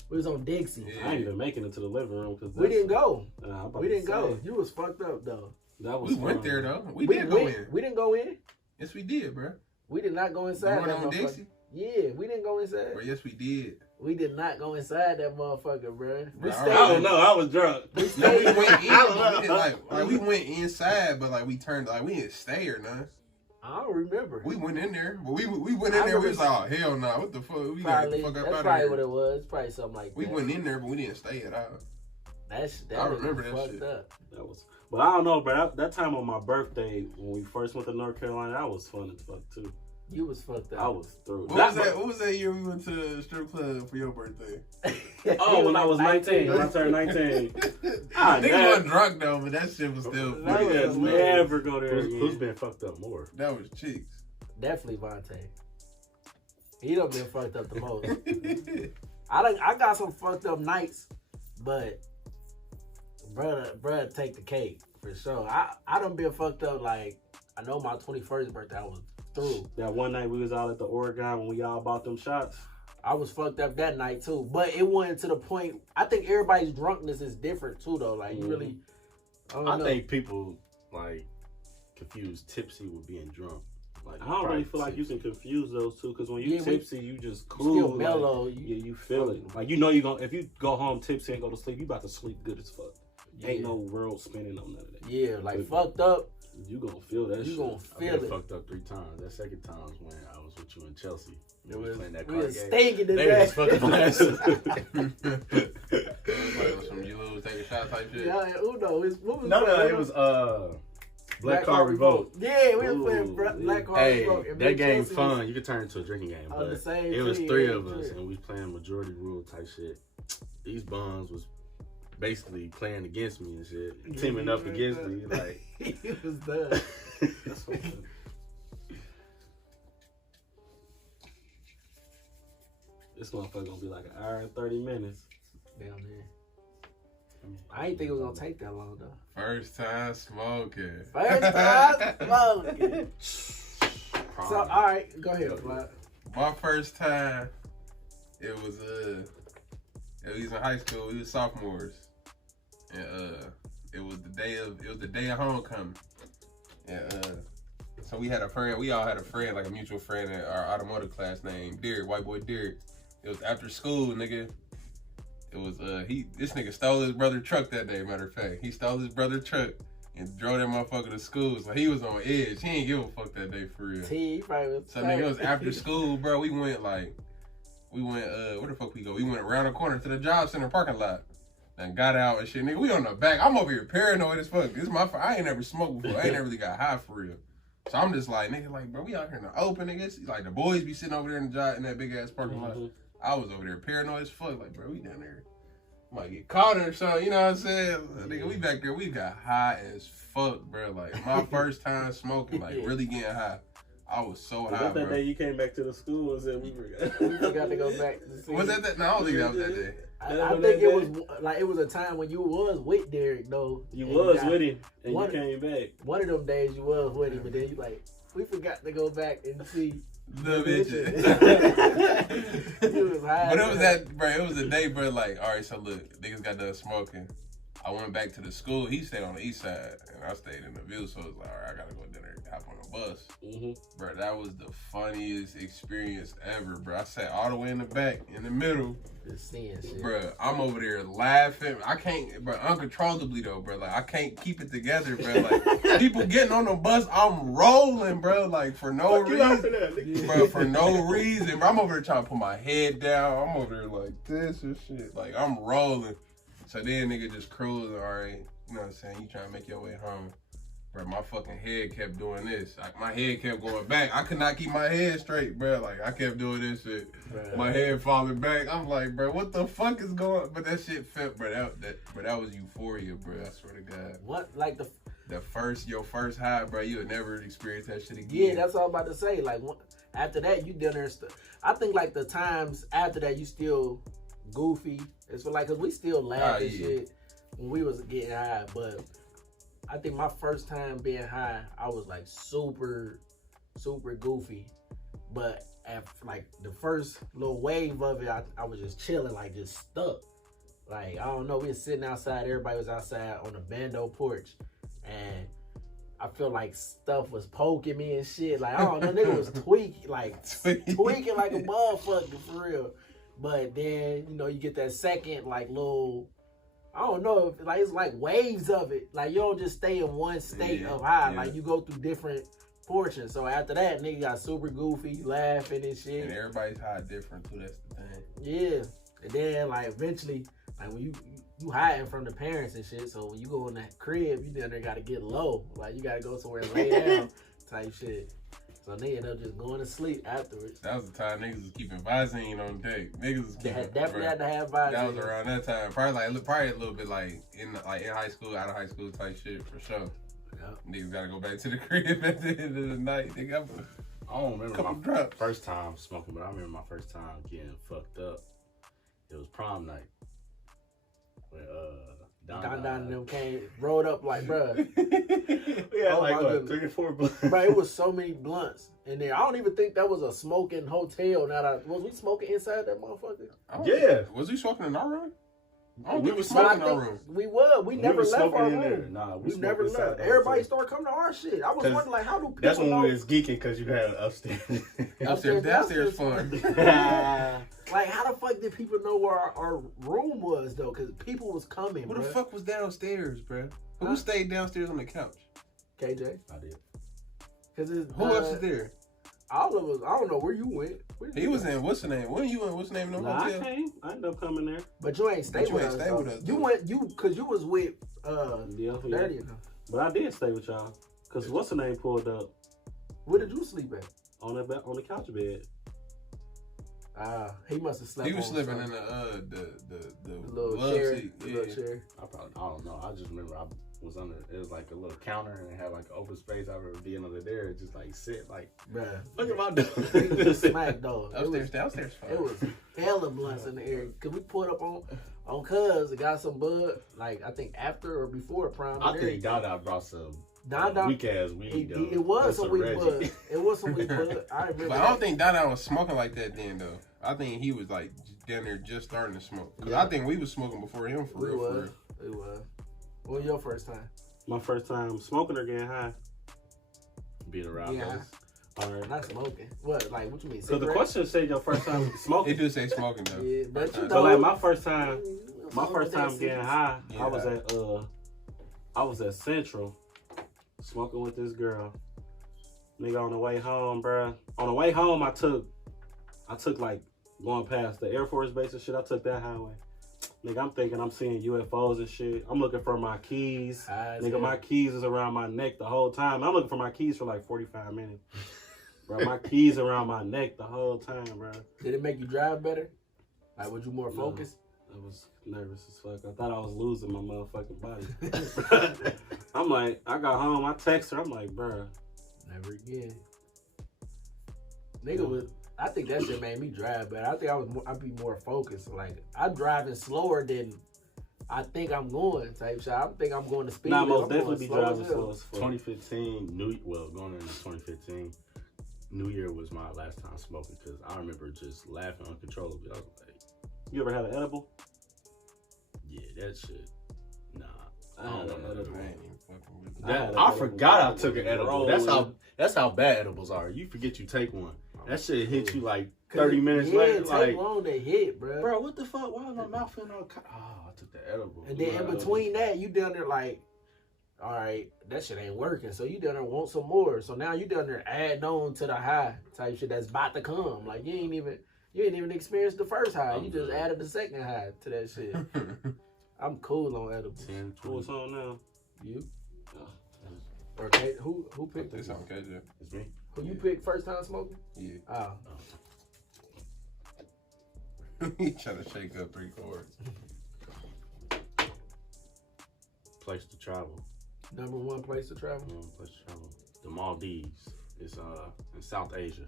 we was on Dixie. Yeah. I ain't even making it to the living room because We didn't go. I'm about We to didn't go. say, You was fucked up though. That was We fun. went there though. We did go in. We didn't go in. Yes, we did, bro. We did not go The inside one that on motherfucker. Dixie. Yeah, we didn't go inside. Bro, yes, we did. We did not go inside that motherfucker, bro. We Bro, stayed. I don't know. I was drunk. No, we went in, but we didn't, like we went inside, but like we turned, like we didn't stay or nothing. I don't remember. We went in there, but we went in there. We was like, oh hell no, what the fuck? We gotta Probably, get the fuck up that's out probably of what here. it was. Probably something like We that. went in there, but we didn't stay at all. That I was remember that fucked shit. up. That was, but I don't know, bro. That time on my birthday when we first went to North Carolina, that was fun as fuck too. You was fucked up. I was through. What was that year we went to the strip club for your birthday? Oh, when I was 19, when I turned 19. Ah, Nigga that- wasn't drunk though, but that shit was still That funny. was Yeah, as fuck. never go there again. Who's been fucked up more? That was cheeks. Definitely Vontae. He done been fucked up the most. I got some fucked up nights, but brother take the cake for sure. I done been fucked up like I know my 21st birthday I was through. That one night we was out at the Oregon when we all bought them shots. I was fucked up that night too, but it wasn't to the point. I think everybody's drunkenness is different too, though. Like you really, I don't I know. think people like confuse tipsy with being drunk. Like I don't really feel like you tipsy. can confuse those two because when you Yeah, tipsy, you just you cool. still like, mellow. yeah, you feel it. Like you know you gonna if you go home tipsy and go to sleep, you about to sleep good as fuck. Ain't no world spinning on none of that. Yeah, like But fucked up. You gonna feel that You shit. gonna I've feel been it. fucked up 3 times. That second time was when I was with you in Chelsea. It We was, playing that we card was game. stinking to They death. was fucking blasting. Like some you lose, take a shot type shit. Yeah, Uno. What was No, that? it was Black Card Revolt. Yeah, we was Ooh, playing Black Card Hey, Revolt. And that me and game Chelsea fun. You could turn it into a drinking game, on the but same it was team, 3 yeah, of us, true. and we playing majority rule type shit. These bums was basically playing against me and shit, Yeah, teaming you up was against done. me. Like, He was done. That's what this motherfucker gonna be like an hour and 30 minutes. Down there. I ain't think it was gonna take that long though. First time smoking. First time smoking. So all right, go ahead, Flat. My first time, it was we was in high school. We was sophomores, and it was the day of homecoming, and so we had a friend. We all had a friend, like a mutual friend in our automotive class named Derek, white boy Derek. It was after school, nigga. It was this nigga stole his brother's truck that day. Matter of fact, he stole his brother's truck and drove that motherfucker to school. So he was on edge. He ain't give a fuck that day for real. T probably was So nigga, it was after school, bro. We went where the fuck we go? We went around the corner to the job center parking lot. and got out and shit. Nigga, we on the back. I'm over here paranoid as fuck. This is I ain't never smoked before. I ain't never really got high for real. So I'm just like, nigga, like, bro, we out here in the open, nigga. Like, the boys be sitting over there in that big ass parking lot. I was over there paranoid as fuck. Like, bro, we down there. Might get caught or something, you know what I'm saying? Nigga, we back there, we got high as fuck, bro. Like, my first time smoking, like, really getting high. I was so high, bro. That day you came back to the school and said we forgot. We forgot to go back to see. Was that? No, I don't think that was that day. I think it was like, it was a time when you was with Derek, though. You was with him, and you came back. One of them days you was with him, but then you like, we forgot to go back and see the bitches. But it was that, bro. It was a day, bro. Like, all right, so look, niggas got done smoking. I went back to the school. He stayed on the east side, and I stayed in the view. So it was like, all right, I gotta go down there and hop on a bus. Bro, that was the funniest experience ever, bro. I sat all the way in the back, in the middle. Just seeing shit. Bro, I'm over there laughing. I can't, bro, uncontrollably though, bro. Like, I can't keep it together, bro. Like, people getting on the bus, I'm rolling, bro. Like, for no reason. Bro, for no reason. Bro, I'm over there trying to put my head down. I'm over there like this and shit. Like, I'm rolling. So then nigga just cruising, all right. You know what I'm saying? You trying to make your way home. Bro, my fucking head kept doing this. Like, my head kept going back. I could not keep my head straight, bro. Like, I kept doing this shit. Right. My head falling back. I'm like, bro, what the fuck is going on? But that shit felt, bro. That was euphoria, bro. I swear to God. What, like your first high, bro, you'll never experience that shit again. Yeah, that's all I'm about to say. Like, after that, you done there stuff. I think, like, the times after that, you still goofy. It's for, like, because we still laugh and shit when we was getting high. But I think my first time being high, I was, like, super, super goofy. But after, like, the first little wave of it, I was just chilling, like, just stuck. Like, I don't know, we was sitting outside. Everybody was outside on the bando porch. And I feel like stuff was poking me and shit. Like, I don't know, nigga was tweaking like a motherfucker for real. But then, you know, you get that second, like, little, I don't know, like, it's like waves of it. Like, you don't just stay in one state of high. Like, you go through different portions. So after that, nigga got super goofy, laughing and shit. And everybody's high different, too. That's the thing. Yeah. And then, like, eventually, like, when you hiding from the parents and shit, so when you go in that crib, you down there gotta get low. Like, you gotta go somewhere and lay down type shit. So they end up just going to sleep afterwards. That was the time niggas was keeping Visine on deck. Niggas was keeping, definitely had to have Visine. That was around that time. Probably a little bit like in high school, out of high school type shit for sure. Yep. Niggas gotta go back to the crib at the end of the night. Nigga, I don't remember my first time smoking, but I remember my first time getting fucked up. It was prom night. When Don and them came, rolled up like, bruh. We had like 3 or 4 blunts. Bro, it was so many blunts in there. I don't even think that was a smoking hotel. Was we smoking inside that motherfucker? Yeah. Was we smoking in our room? We were smoking in our room. We were. We never left our room. Nah, we never left. Everybody started coming to our shit. I was wondering, like, how do people That's when know? we was geeking because you had upstairs. Downstairs fun. Like, how the fuck did people know where our room was, though? Because people was coming, Who the fuck was downstairs, bro? Who stayed downstairs on the couch? KJ. I did. Who else is there? All of us. I don't know where you went. He was in, what's the name? When you in, what's the name of the hotel? I ended up coming there. But you ain't stay with us. You went, because you was with, Dirty. But I did stay with y'all. Because what's the name pulled up? Where did you sleep at? On the couch bed. He must have slept. He was sleeping in the little chair. Seat. The little chair. I don't know. I just remember I was under. It was like a little counter and it had like an open space. I remember being under there, just like sit, like, bruh. Look at my dog. Just smack dog. Downstairs. Fine. It was hella blunts in the air. Cause we pulled up on Cuz and got some bud. Like, I think after or before prom. I think Dada brought some. Weak ass weed. It was some weak bud. It was some weak bud. I remember. But I don't think Dada was smoking like that then though. I think he was like down there just starting to smoke. Cause I think we was smoking before him for real. It was. What was your first time? My first time smoking or getting high. Being around us. Or not smoking. What? Like, what you mean? So the question said your first time smoking. It do say smoking though. Yeah, but you know. So like my first time getting high, I was at Central smoking with this girl. Nigga, on the way home, bruh. On the way home, I took like going past the Air Force base and shit. I took that highway. Nigga, I'm thinking I'm seeing UFOs and shit. I'm looking for my keys. Nigga, my keys is around my neck the whole time. I'm looking for my keys for like 45 minutes. Bro, my keys around my neck the whole time, bro. Did it make you drive better? Like, was you more focused? I was nervous as fuck. I thought I was losing my motherfucking body. I'm like, I got home, I text her, I'm like, bro. Never again. Nigga was, I think that shit made me drive better. I think I'd be more focused. Like, I'm driving slower than I think I'm going type shit. I think I'm going to speed. Nah, most definitely be driving slow as fuck. 2015, going into 2015, New Year was my last time smoking because I remember just laughing uncontrollably. I was like, you ever had an edible? Yeah, that shit. Nah, I don't want an edible. I forgot I took an edible. That's how bad edibles are. You forget you take one. That shit hit you like 30 minutes later. Take like, long to hit, bro. Bro, what the fuck? Why is my mouth feeling all? I took the edible. And then in between that, you down there like, all right, that shit ain't working. So you down there want some more. So now you down there adding on to the high type shit that's about to come. Like you ain't even experienced the first high. You just added the second high to that shit. I'm cool on edibles. 10, 20. What's on now? You? Okay, who picked this? It's me. Who you picked first time smoking? Yeah. Oh. He trying to shake up 3 chords. Place to travel. Number one place to travel? Place to travel. The Maldives. It's in South Asia.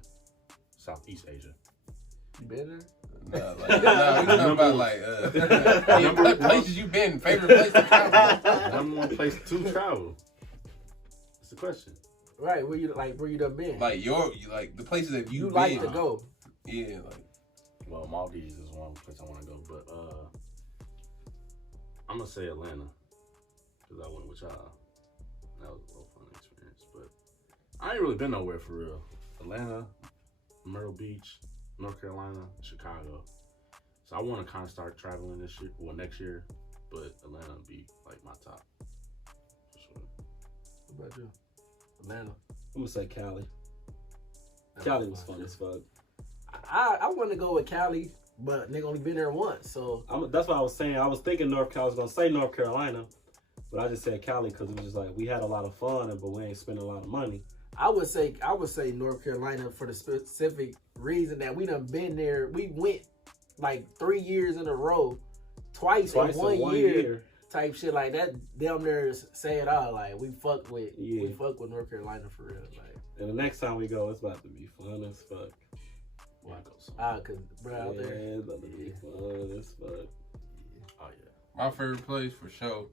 Southeast Asia. You been there? No, we talking about like places you been, favorite place to travel. Number one place to travel. That's the question. Right, where you done been? Like the places that you like been. to go. Yeah, like. Well, Maldives is one place I want to go, but I'm gonna say Atlanta because I went with y'all. That was a little fun experience, but I ain't really been nowhere for real. Atlanta, Myrtle Beach, North Carolina, Chicago. So I want to kind of start traveling this year, next year, but Atlanta would be like my top for sure. What about you? Atlanta. I'm gonna say Cali. Cali was fun as fuck. I want to go with Cali, but nigga only been there once, so that's what I was saying. I was thinking North Carolina. I was gonna say North Carolina, but I just said Cali because it was just like we had a lot of fun, but we ain't spending a lot of money. I would say North Carolina for the specific reason that we done been there. We went like 3 years in a row, twice in one year. Type shit like that. Damn near say it all. Like we fuck with North Carolina for real. Like, and the next time we go, it's about to be fun as fuck. Cause bro out there, it's about to be fun as fuck. Oh yeah. My favorite place for sure,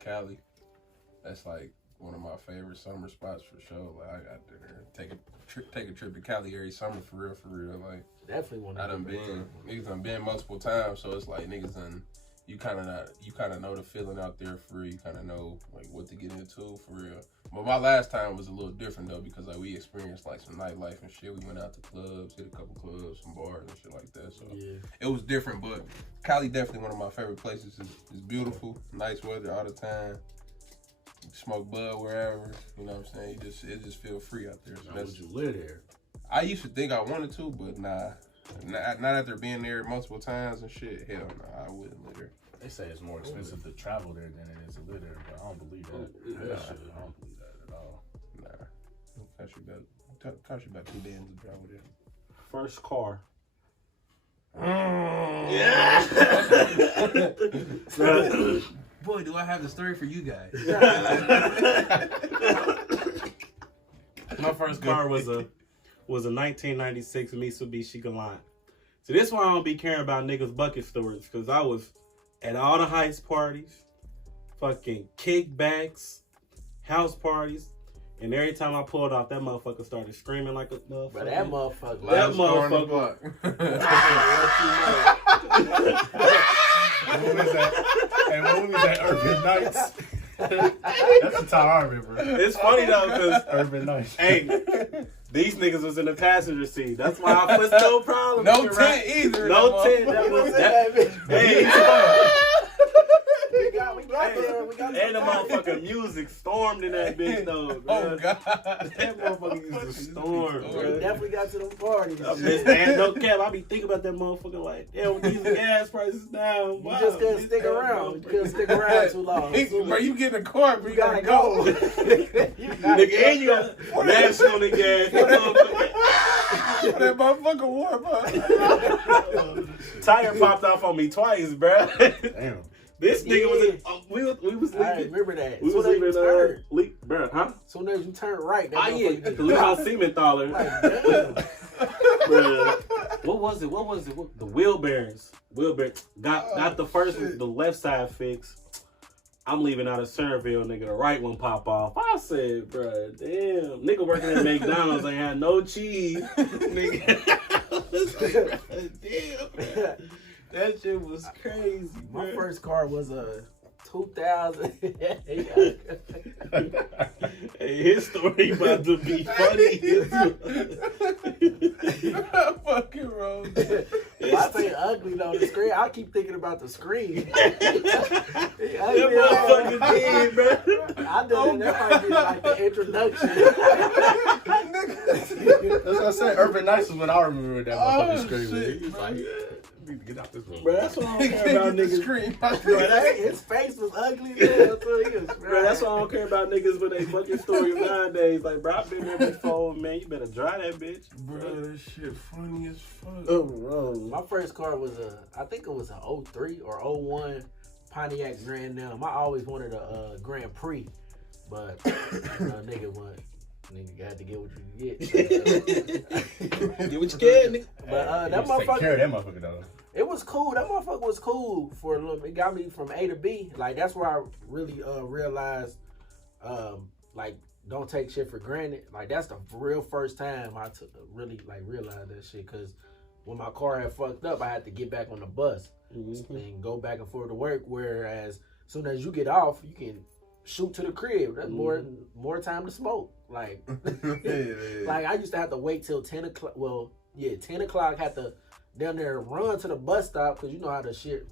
Cali. That's like one of my favorite summer spots for sure. Like I got there, take a trip to Cali every summer for real. Like definitely want to. Niggas done been multiple times, so it's like niggas done. You kind of know the feeling out there for real. You kind of know like what to get into for real. But my last time was a little different though because like we experienced like some nightlife and shit. We went out to clubs, hit a couple clubs, some bars and shit like that. So it was different. But Cali definitely one of my favorite places. It's beautiful, nice weather all the time. Smoke bud wherever. You know what I'm saying? It just feel free out there. So would you live there? I used to think I wanted to, but nah. Not after being there multiple times and shit. Hell no, I wouldn't live there. They say it's more expensive to travel there than it is to live there, but I don't believe that. I don't believe that at all. Nah. Cost you about $2 to travel there. First car. Yeah. Boy, do I have the story for you guys. My first car was a 1996 Mitsubishi Galant. So this one I don't be caring about niggas bucket storage because I was at all the heist parties, fucking kickbacks, house parties, and every time I pulled off, that motherfucker started screaming like a motherfucker. But that motherfucker. That motherfucker. What was that? Hey, what was that? Urban Nights. That's the time I remember. It's funny though, because Urban Nights. hey, these niggas was in the passenger seat. That's why I put no problem. No tent either. No tent. That was that. Hey. We got there. We got there. the motherfucking music stormed in that bitch though, bro. Oh God, that motherfucker used to storm, We bro. definitely got to them parties. Man, no cap, I be thinking about that motherfucker like, damn, with these gas prices down. You just couldn't stick around. You couldn't stick around too long. bro, you get in the car, bro, You gotta go. Nigga, and you got mash on the gas. That motherfucker warm up. Tire popped off on me twice, bro. Damn. This nigga was in, we was I leaking. remember that. We was leaving leak, bro, huh? Soon as you turn right, that Ah, yeah, motherfucker the just little dropped. Siementhaler. Like, damn. Bruh. What was it? The wheel bearings. Got the first one, the left side fixed. I'm leaving out of Cernville, nigga. The right one pop off. I said, bruh, damn. Nigga working at McDonald's ain't had no cheese. Nigga. Damn. That shit was crazy. My first car was a 2000. Hey, his story about to be funny. Fucking wrong. I say ugly though. The screen. I keep thinking about the screen. That motherfucker did, bro. I done that might be like the introduction. That's what I said. Urban Nights was when I remember that motherfucking screaming. shit, He was bro. like, need to get out this room. Bro, that's what I don't care about niggas. Scream. His face was ugly. As hell, Bro, that's why I don't care about niggas with they fucking story nowadays. Like, bro, I've been there before, man. You better dry that bitch. Bro, that shit funny as fuck. Oh, wrong. My first car was I think it was a 03 or 01 Pontiac Grand Am. I always wanted a Grand Prix, but nigga had to get what you get. Get what you get, nigga. But that Take care motherfucker, of that motherfucker though. it was cool. That motherfucker was cool for a little. It got me from A to B. Like that's where I really realized, like don't take shit for granted. Like that's the real first time I really like realized that shit. Cause when my car had fucked up, I had to get back on the bus and go back and forth to work. Whereas soon as you get off, you can shoot to the crib. That's more time to smoke. Like, like I used to have to wait till 10 o'clock. Well, yeah, 10 o'clock. Had to down there run to the bus stop because you know how the shit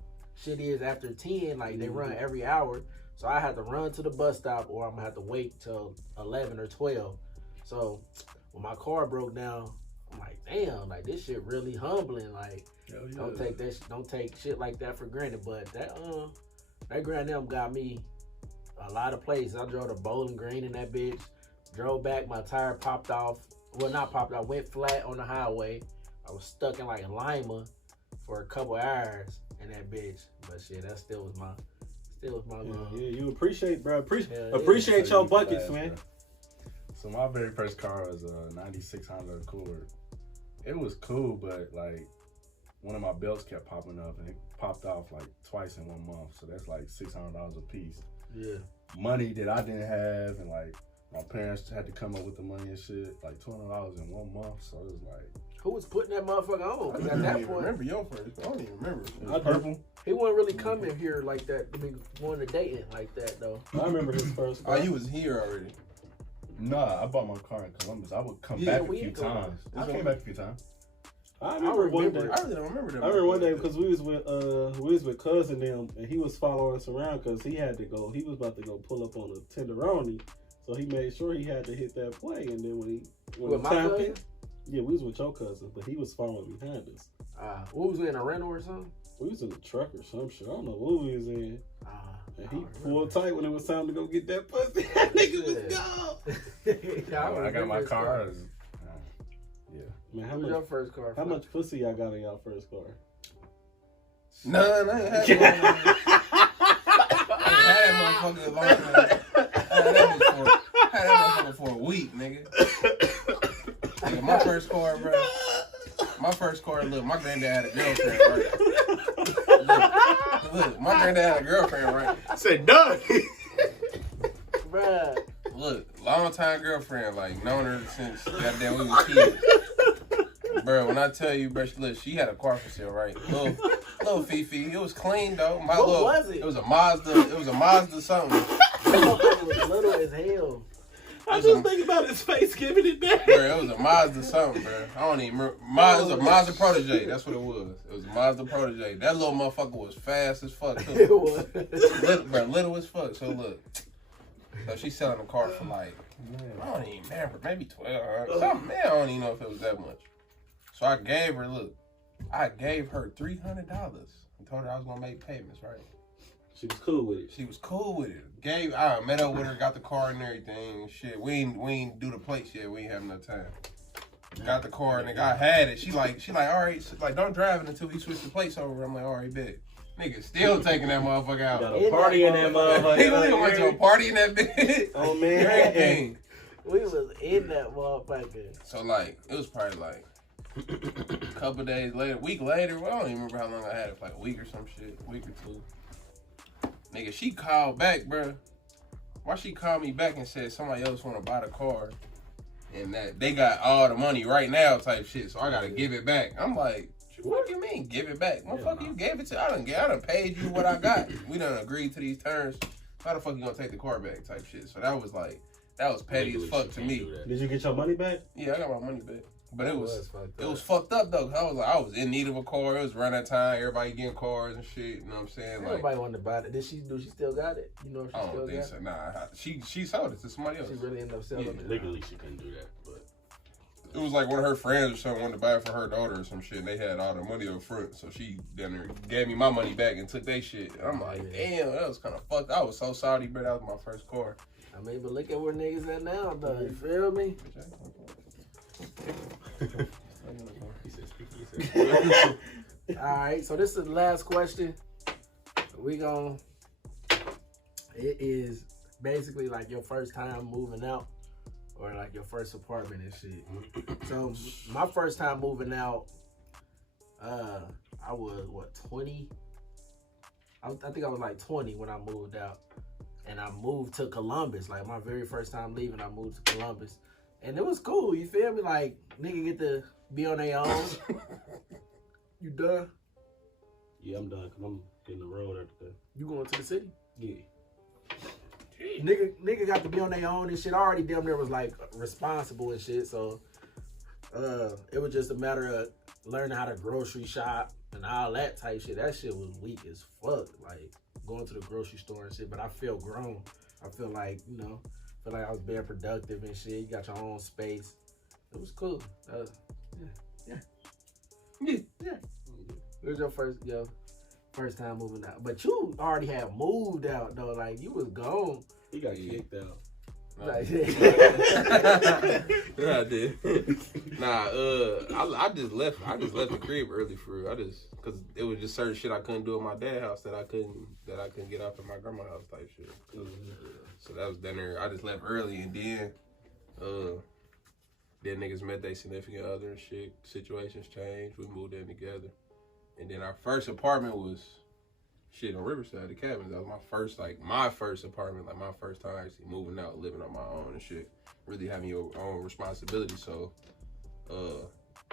is after 10. Like they run every hour, so I had to run to the bus stop, or I'm gonna have to wait till 11 or 12. So when my car broke down, I'm like, damn, like this shit really humbling. Like, don't take shit like that for granted. But that Grand Am got me a lot of places. I drove to Bowling Green in that bitch. Drove back, my tire popped off. Well, not popped off, went flat on the highway. I was stuck in like Lima for a couple hours in that bitch. But shit, that still was my Yeah, you appreciate, bro. Yeah, Appreciate yeah. your buckets, man. So my very first car was a 96 Honda Accord. It was cool, but like one of my belts kept popping up and it popped off like twice in 1 month. So that's like $600 a piece. Yeah. Money that I didn't have, and like my parents had to come up with the money and shit, like $200 in 1 month. So it was like, Who was putting that motherfucker on? I 'Cause don't at that even point, remember your first. I don't even remember. it was purple. he wasn't really coming here like that. I mean, going to dating like that though. I remember his first. Oh, you was here already. Nah, I bought my car in Columbus. I would come Yeah, back a we few in Columbus. times. I came back a few times. I remember one day. I really don't remember that. I remember one day because we was with cousin them, and he was following us around because he had to go. He was about to go pull up on a tenderoni, so he made sure he had to hit that play. And then when With the my time cousin? came, yeah, we was with your cousin, but he was following behind us. What was we in a rental or something? We was in the truck or some shit. I don't know what we was in. And he pulled tight when it was time to go get that pussy. That nigga was gone. When I got my car, yeah. Man, How was your first car? how much pussy y'all got in y'all first car? None. I ain't had that motherfucker a long time. I had that motherfucker for a week, nigga. Nigga, my first car, bro. My first car, look, my granddad had a girlfriend, right? Look, my granddad had a girlfriend, right? I said, done. Bruh. Look, long time girlfriend, like known her since goddamn we was kids. Bro, when I tell you, bro, look, she had a car for sale, right? Little Fifi. It was clean though. What was it? It was a Mazda. It was a Mazda something. That motherfucker was little as hell. I just think about his face giving it back. Bro, it was a Mazda something, bro. I don't even remember. It was a Mazda Protege. That's what it was. It was a Mazda Protege. That little motherfucker was fast as fuck, too. It was. Little as fuck. So, look. So, she's selling the car for like, I don't even remember, maybe 12. Something, man, I don't even know if it was that much. So, I gave her $300 and told her I was going to make payments, right? She was cool with it. She was cool with it. I met up with her, got the car and everything. Shit, we ain't do the plates yet. We ain't have enough time. Got the car, nigga. I had it. She like, all right, like, don't drive it until we switch the plates over. I'm like, all right, bet. Nigga still taking that motherfucker out. Got a party in that motherfucker. Nigga went to a party in that bitch. Oh, man. We was in that motherfucker. So, like, it was probably like a couple days later, a week later. Well, I don't even remember how long I had it, like a week or some shit, a week or two. Nigga, she called back, bro. Why she called me back and said somebody else want to buy the car and that they got all the money right now type shit, so I got to give it back. I'm like, what do you mean give it back? Motherfucker, you gave it to I done paid you what I got. We done agreed to these terms. How the fuck you gonna take the car back type shit? So that was petty as fuck to me. Did you get your money back? Yeah, I got my money back. But it was fucked up though. I was in need of a car. It was around that time. Everybody getting cars and shit. You know what I'm saying? Like, everybody wanted to buy it. Did she still got it? You know if she I still don't think got so. it? Nah, she sold it to somebody else. She really ended up selling it. Legally, she couldn't do that, but It was like one of her friends or something wanted to buy it for her daughter or some shit. And they had all the money up front, so she down there gave me my money back and took their shit. And I'm like, damn, that was kind of fucked. I was so sorry, but that was my first car. I mean, but look at where niggas at now, though. You feel me? All right, so this is the last question. It is basically like your first time moving out or like your first apartment and shit. So my first time moving out, I was 20? I think I was like 20 when I moved out. And I moved to Columbus. Like my very first time leaving, I moved to Columbus. And it was cool, you feel me? Like, nigga get to be on their own. You done? yeah, I'm done because I'm getting the road after that. You going to the city? Yeah. Nigga got to be on their own and shit. I already damn near was like responsible and shit. So it was just a matter of learning how to grocery shop and all that type shit. That shit was weak as fuck. Like going to the grocery store and shit. But I feel grown. I feel like, you know, I was being productive and shit. You got your own space. It was cool. Yeah. It was your first time moving out. But you already had moved out though. Like you was gone. He got kicked out. Like, Yeah, I did. I just left the crib early for real. Cause it was just certain shit I couldn't do at my dad's house that I couldn't get off at my grandma's house type shit. So that was done there. I just left early and then niggas met their significant other and shit. Situations changed. We moved in together. And then our first apartment was shit on Riverside, the cabins. That was my first apartment, like my first time actually moving out, living on my own and shit. Really having your own responsibility. So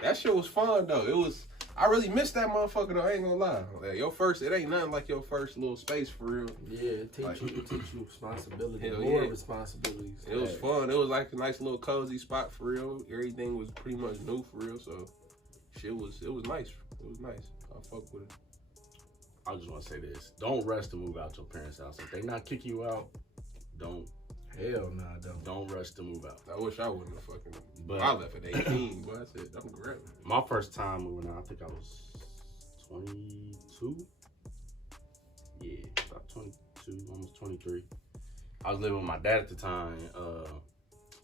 that shit was fun though. I really missed that motherfucker though, I ain't gonna lie. Like it ain't nothing like your first little space for real. Yeah, teach you responsibility, responsibilities. It was fun. It was like a nice little cozy spot for real. Everything was pretty much new for real, so it was nice. It was nice. I fuck with it. I just want to say this: don't rush to move out your parents' house. If they not kick you out, don't. Hell nah, don't rush to move out. I wish I wouldn't have fucking. But I left at 18. Boy, I said I'm grabbing. My first time moving out, I think I was 22. Yeah, about 22, almost 23. I was living with my dad at the time.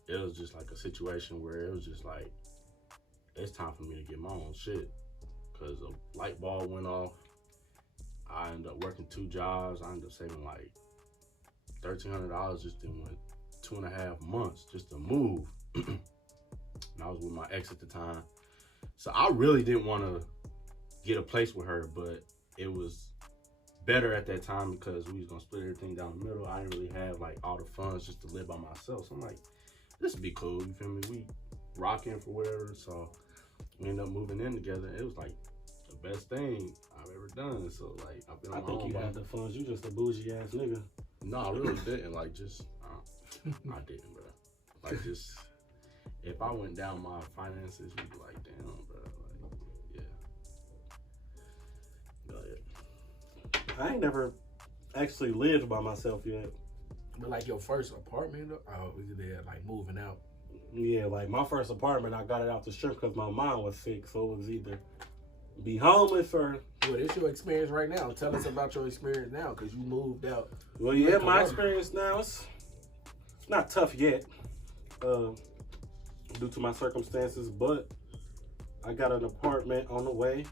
It was just like a situation where it was just like, it's time for me to get my own shit. Cause a light bulb went off. I ended up working 2 jobs. I ended up saving like $1,300 just in 2.5 months just to move. And I was with my ex at the time. So I really didn't want to get a place with her, but it was better at that time because we was gonna split everything down the middle. I didn't really have like all the funds just to live by myself. So I'm like, this would be cool, you feel me? We rocking for whatever. So we ended up moving in together. It was like the best thing I've ever done. So like I've been on my own. I think you had the funds. You just a bougie ass nigga. No, I really didn't. Like just I didn't, bro. Like, just if I went down my finances, you'd be like, damn, bro. Like, yeah. Go ahead. I ain't never actually lived by myself yet. But like your first apartment, was it there like moving out? Yeah, like my first apartment, I got it out the strip because my mom was sick, so it was either be homeless or. Well, it's your experience right now. Tell us about your experience now, because you moved out. Well, yeah, my experience now it's not tough yet, due to my circumstances, but I got an apartment on the way.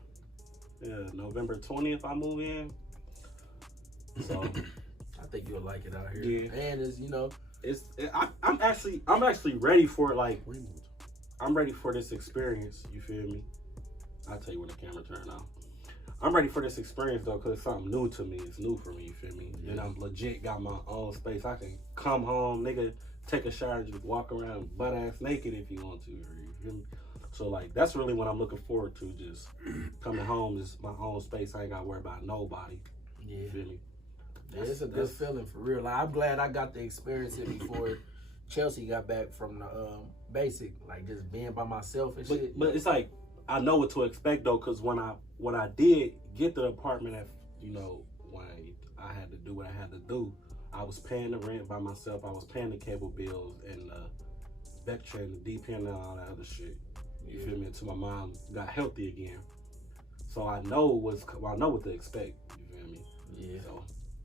Yeah, November 20th, I move in. So I think you'll like it out here. Yeah, and it's I'm actually ready for it. Like, I'm ready for this experience. You feel me? I'll tell you when the camera turn off. I'm ready for this experience though, cause it's something new to me. It's new for me. You feel me? Yeah. And I'm legit got my own space. I can come home, nigga, take a shower, just walk around butt ass naked if you want to. You feel me? So like that's really what I'm looking forward to. Just coming home is my own space. I ain't gotta worry about nobody. Yeah. You feel me? Yeah, it's a good feeling for real. Like, I'm glad I got to experience it before Chelsea got back from the basic, like just being by myself and shit. But it's like I know what to expect though, cause when I did get the apartment, at when I had to do what I had to do, I was paying the rent by myself. I was paying the cable bills and Vectran, the DPN, and all that other shit. You feel me? Until my mom got healthy again. So I know what to expect. You feel me? Yeah. So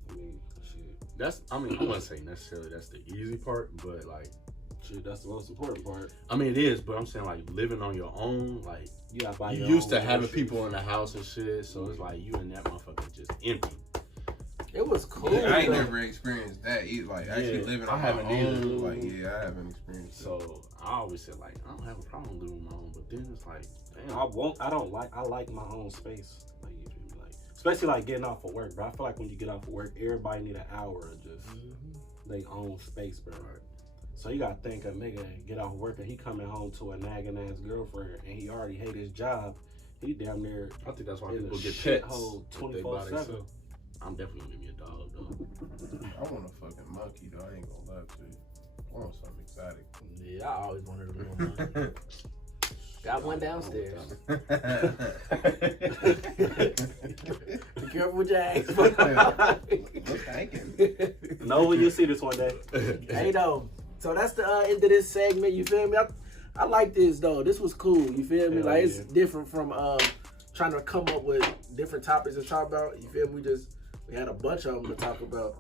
I mean, shit. I wouldn't say necessarily that's the easy part, but like, shit, that's the most important part. I mean, it is, but I'm saying like living on your own, like You gotta buy you your used own to having groceries. people in the house and shit, so it's like you and that motherfucker just empty. It was cool. Yeah, I ain't though. never experienced that either. Like actually Yeah, living I on haven't my own. either. Like I haven't experienced. So I always said like I don't have a problem living on my own, but then it's like, damn. I like my own space. Like, you feel me? Like, especially like getting off of work, bro. I feel like when you get off of work, everybody need an hour of just their own space, bro. So you gotta think a nigga get off work and he coming home to a nagging ass girlfriend and he already hate his job. He damn near I think that's why in people a get shit pets. hole if they by 24/7. themselves. I'm definitely gonna give me a dog though. I want a fucking monkey though. I ain't gonna lie to you. I want something exotic. Yeah, I always wanted a little monkey. Got one downstairs. Be careful with your ass. What's thinking? No, when you see this one day. Hey though, so that's the end of this segment. You feel me? I like this though. This was cool. You feel me? Hell Like it's yeah. different from trying to come up with different topics to talk about. You feel me? We had a bunch of them to talk about.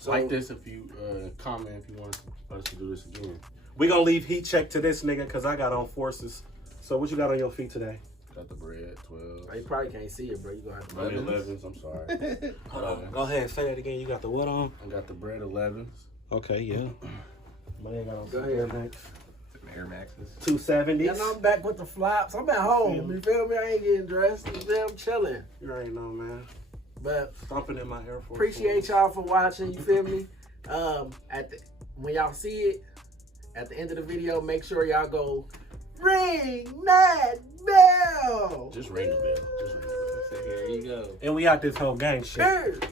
So Like this if you comment if you want us to do this again. We gonna leave heat check to this nigga because I got on forces. So what you got on your feet today? Got the bread, 12. You probably can't see it, bro. You gonna have to. 11s, I'm sorry. Hold on. Go ahead, say that again. You got the what on? I got the bread 11s. Okay, yeah. My nigga got on Go some ahead. Air Max Air Maxes. 270s. Yeah, I'm back with the flops. I'm at home. You feel me? I ain't getting dressed. You feel me? I'm chilling. You already know, man. But Stomping in my Air Force. appreciate y'all for watching. You feel me? When y'all see it at the end of the video, make sure y'all go ring that bell. Just ring the bell. Just ring the bell. So here you go. And we out this whole gang shit. Cheers.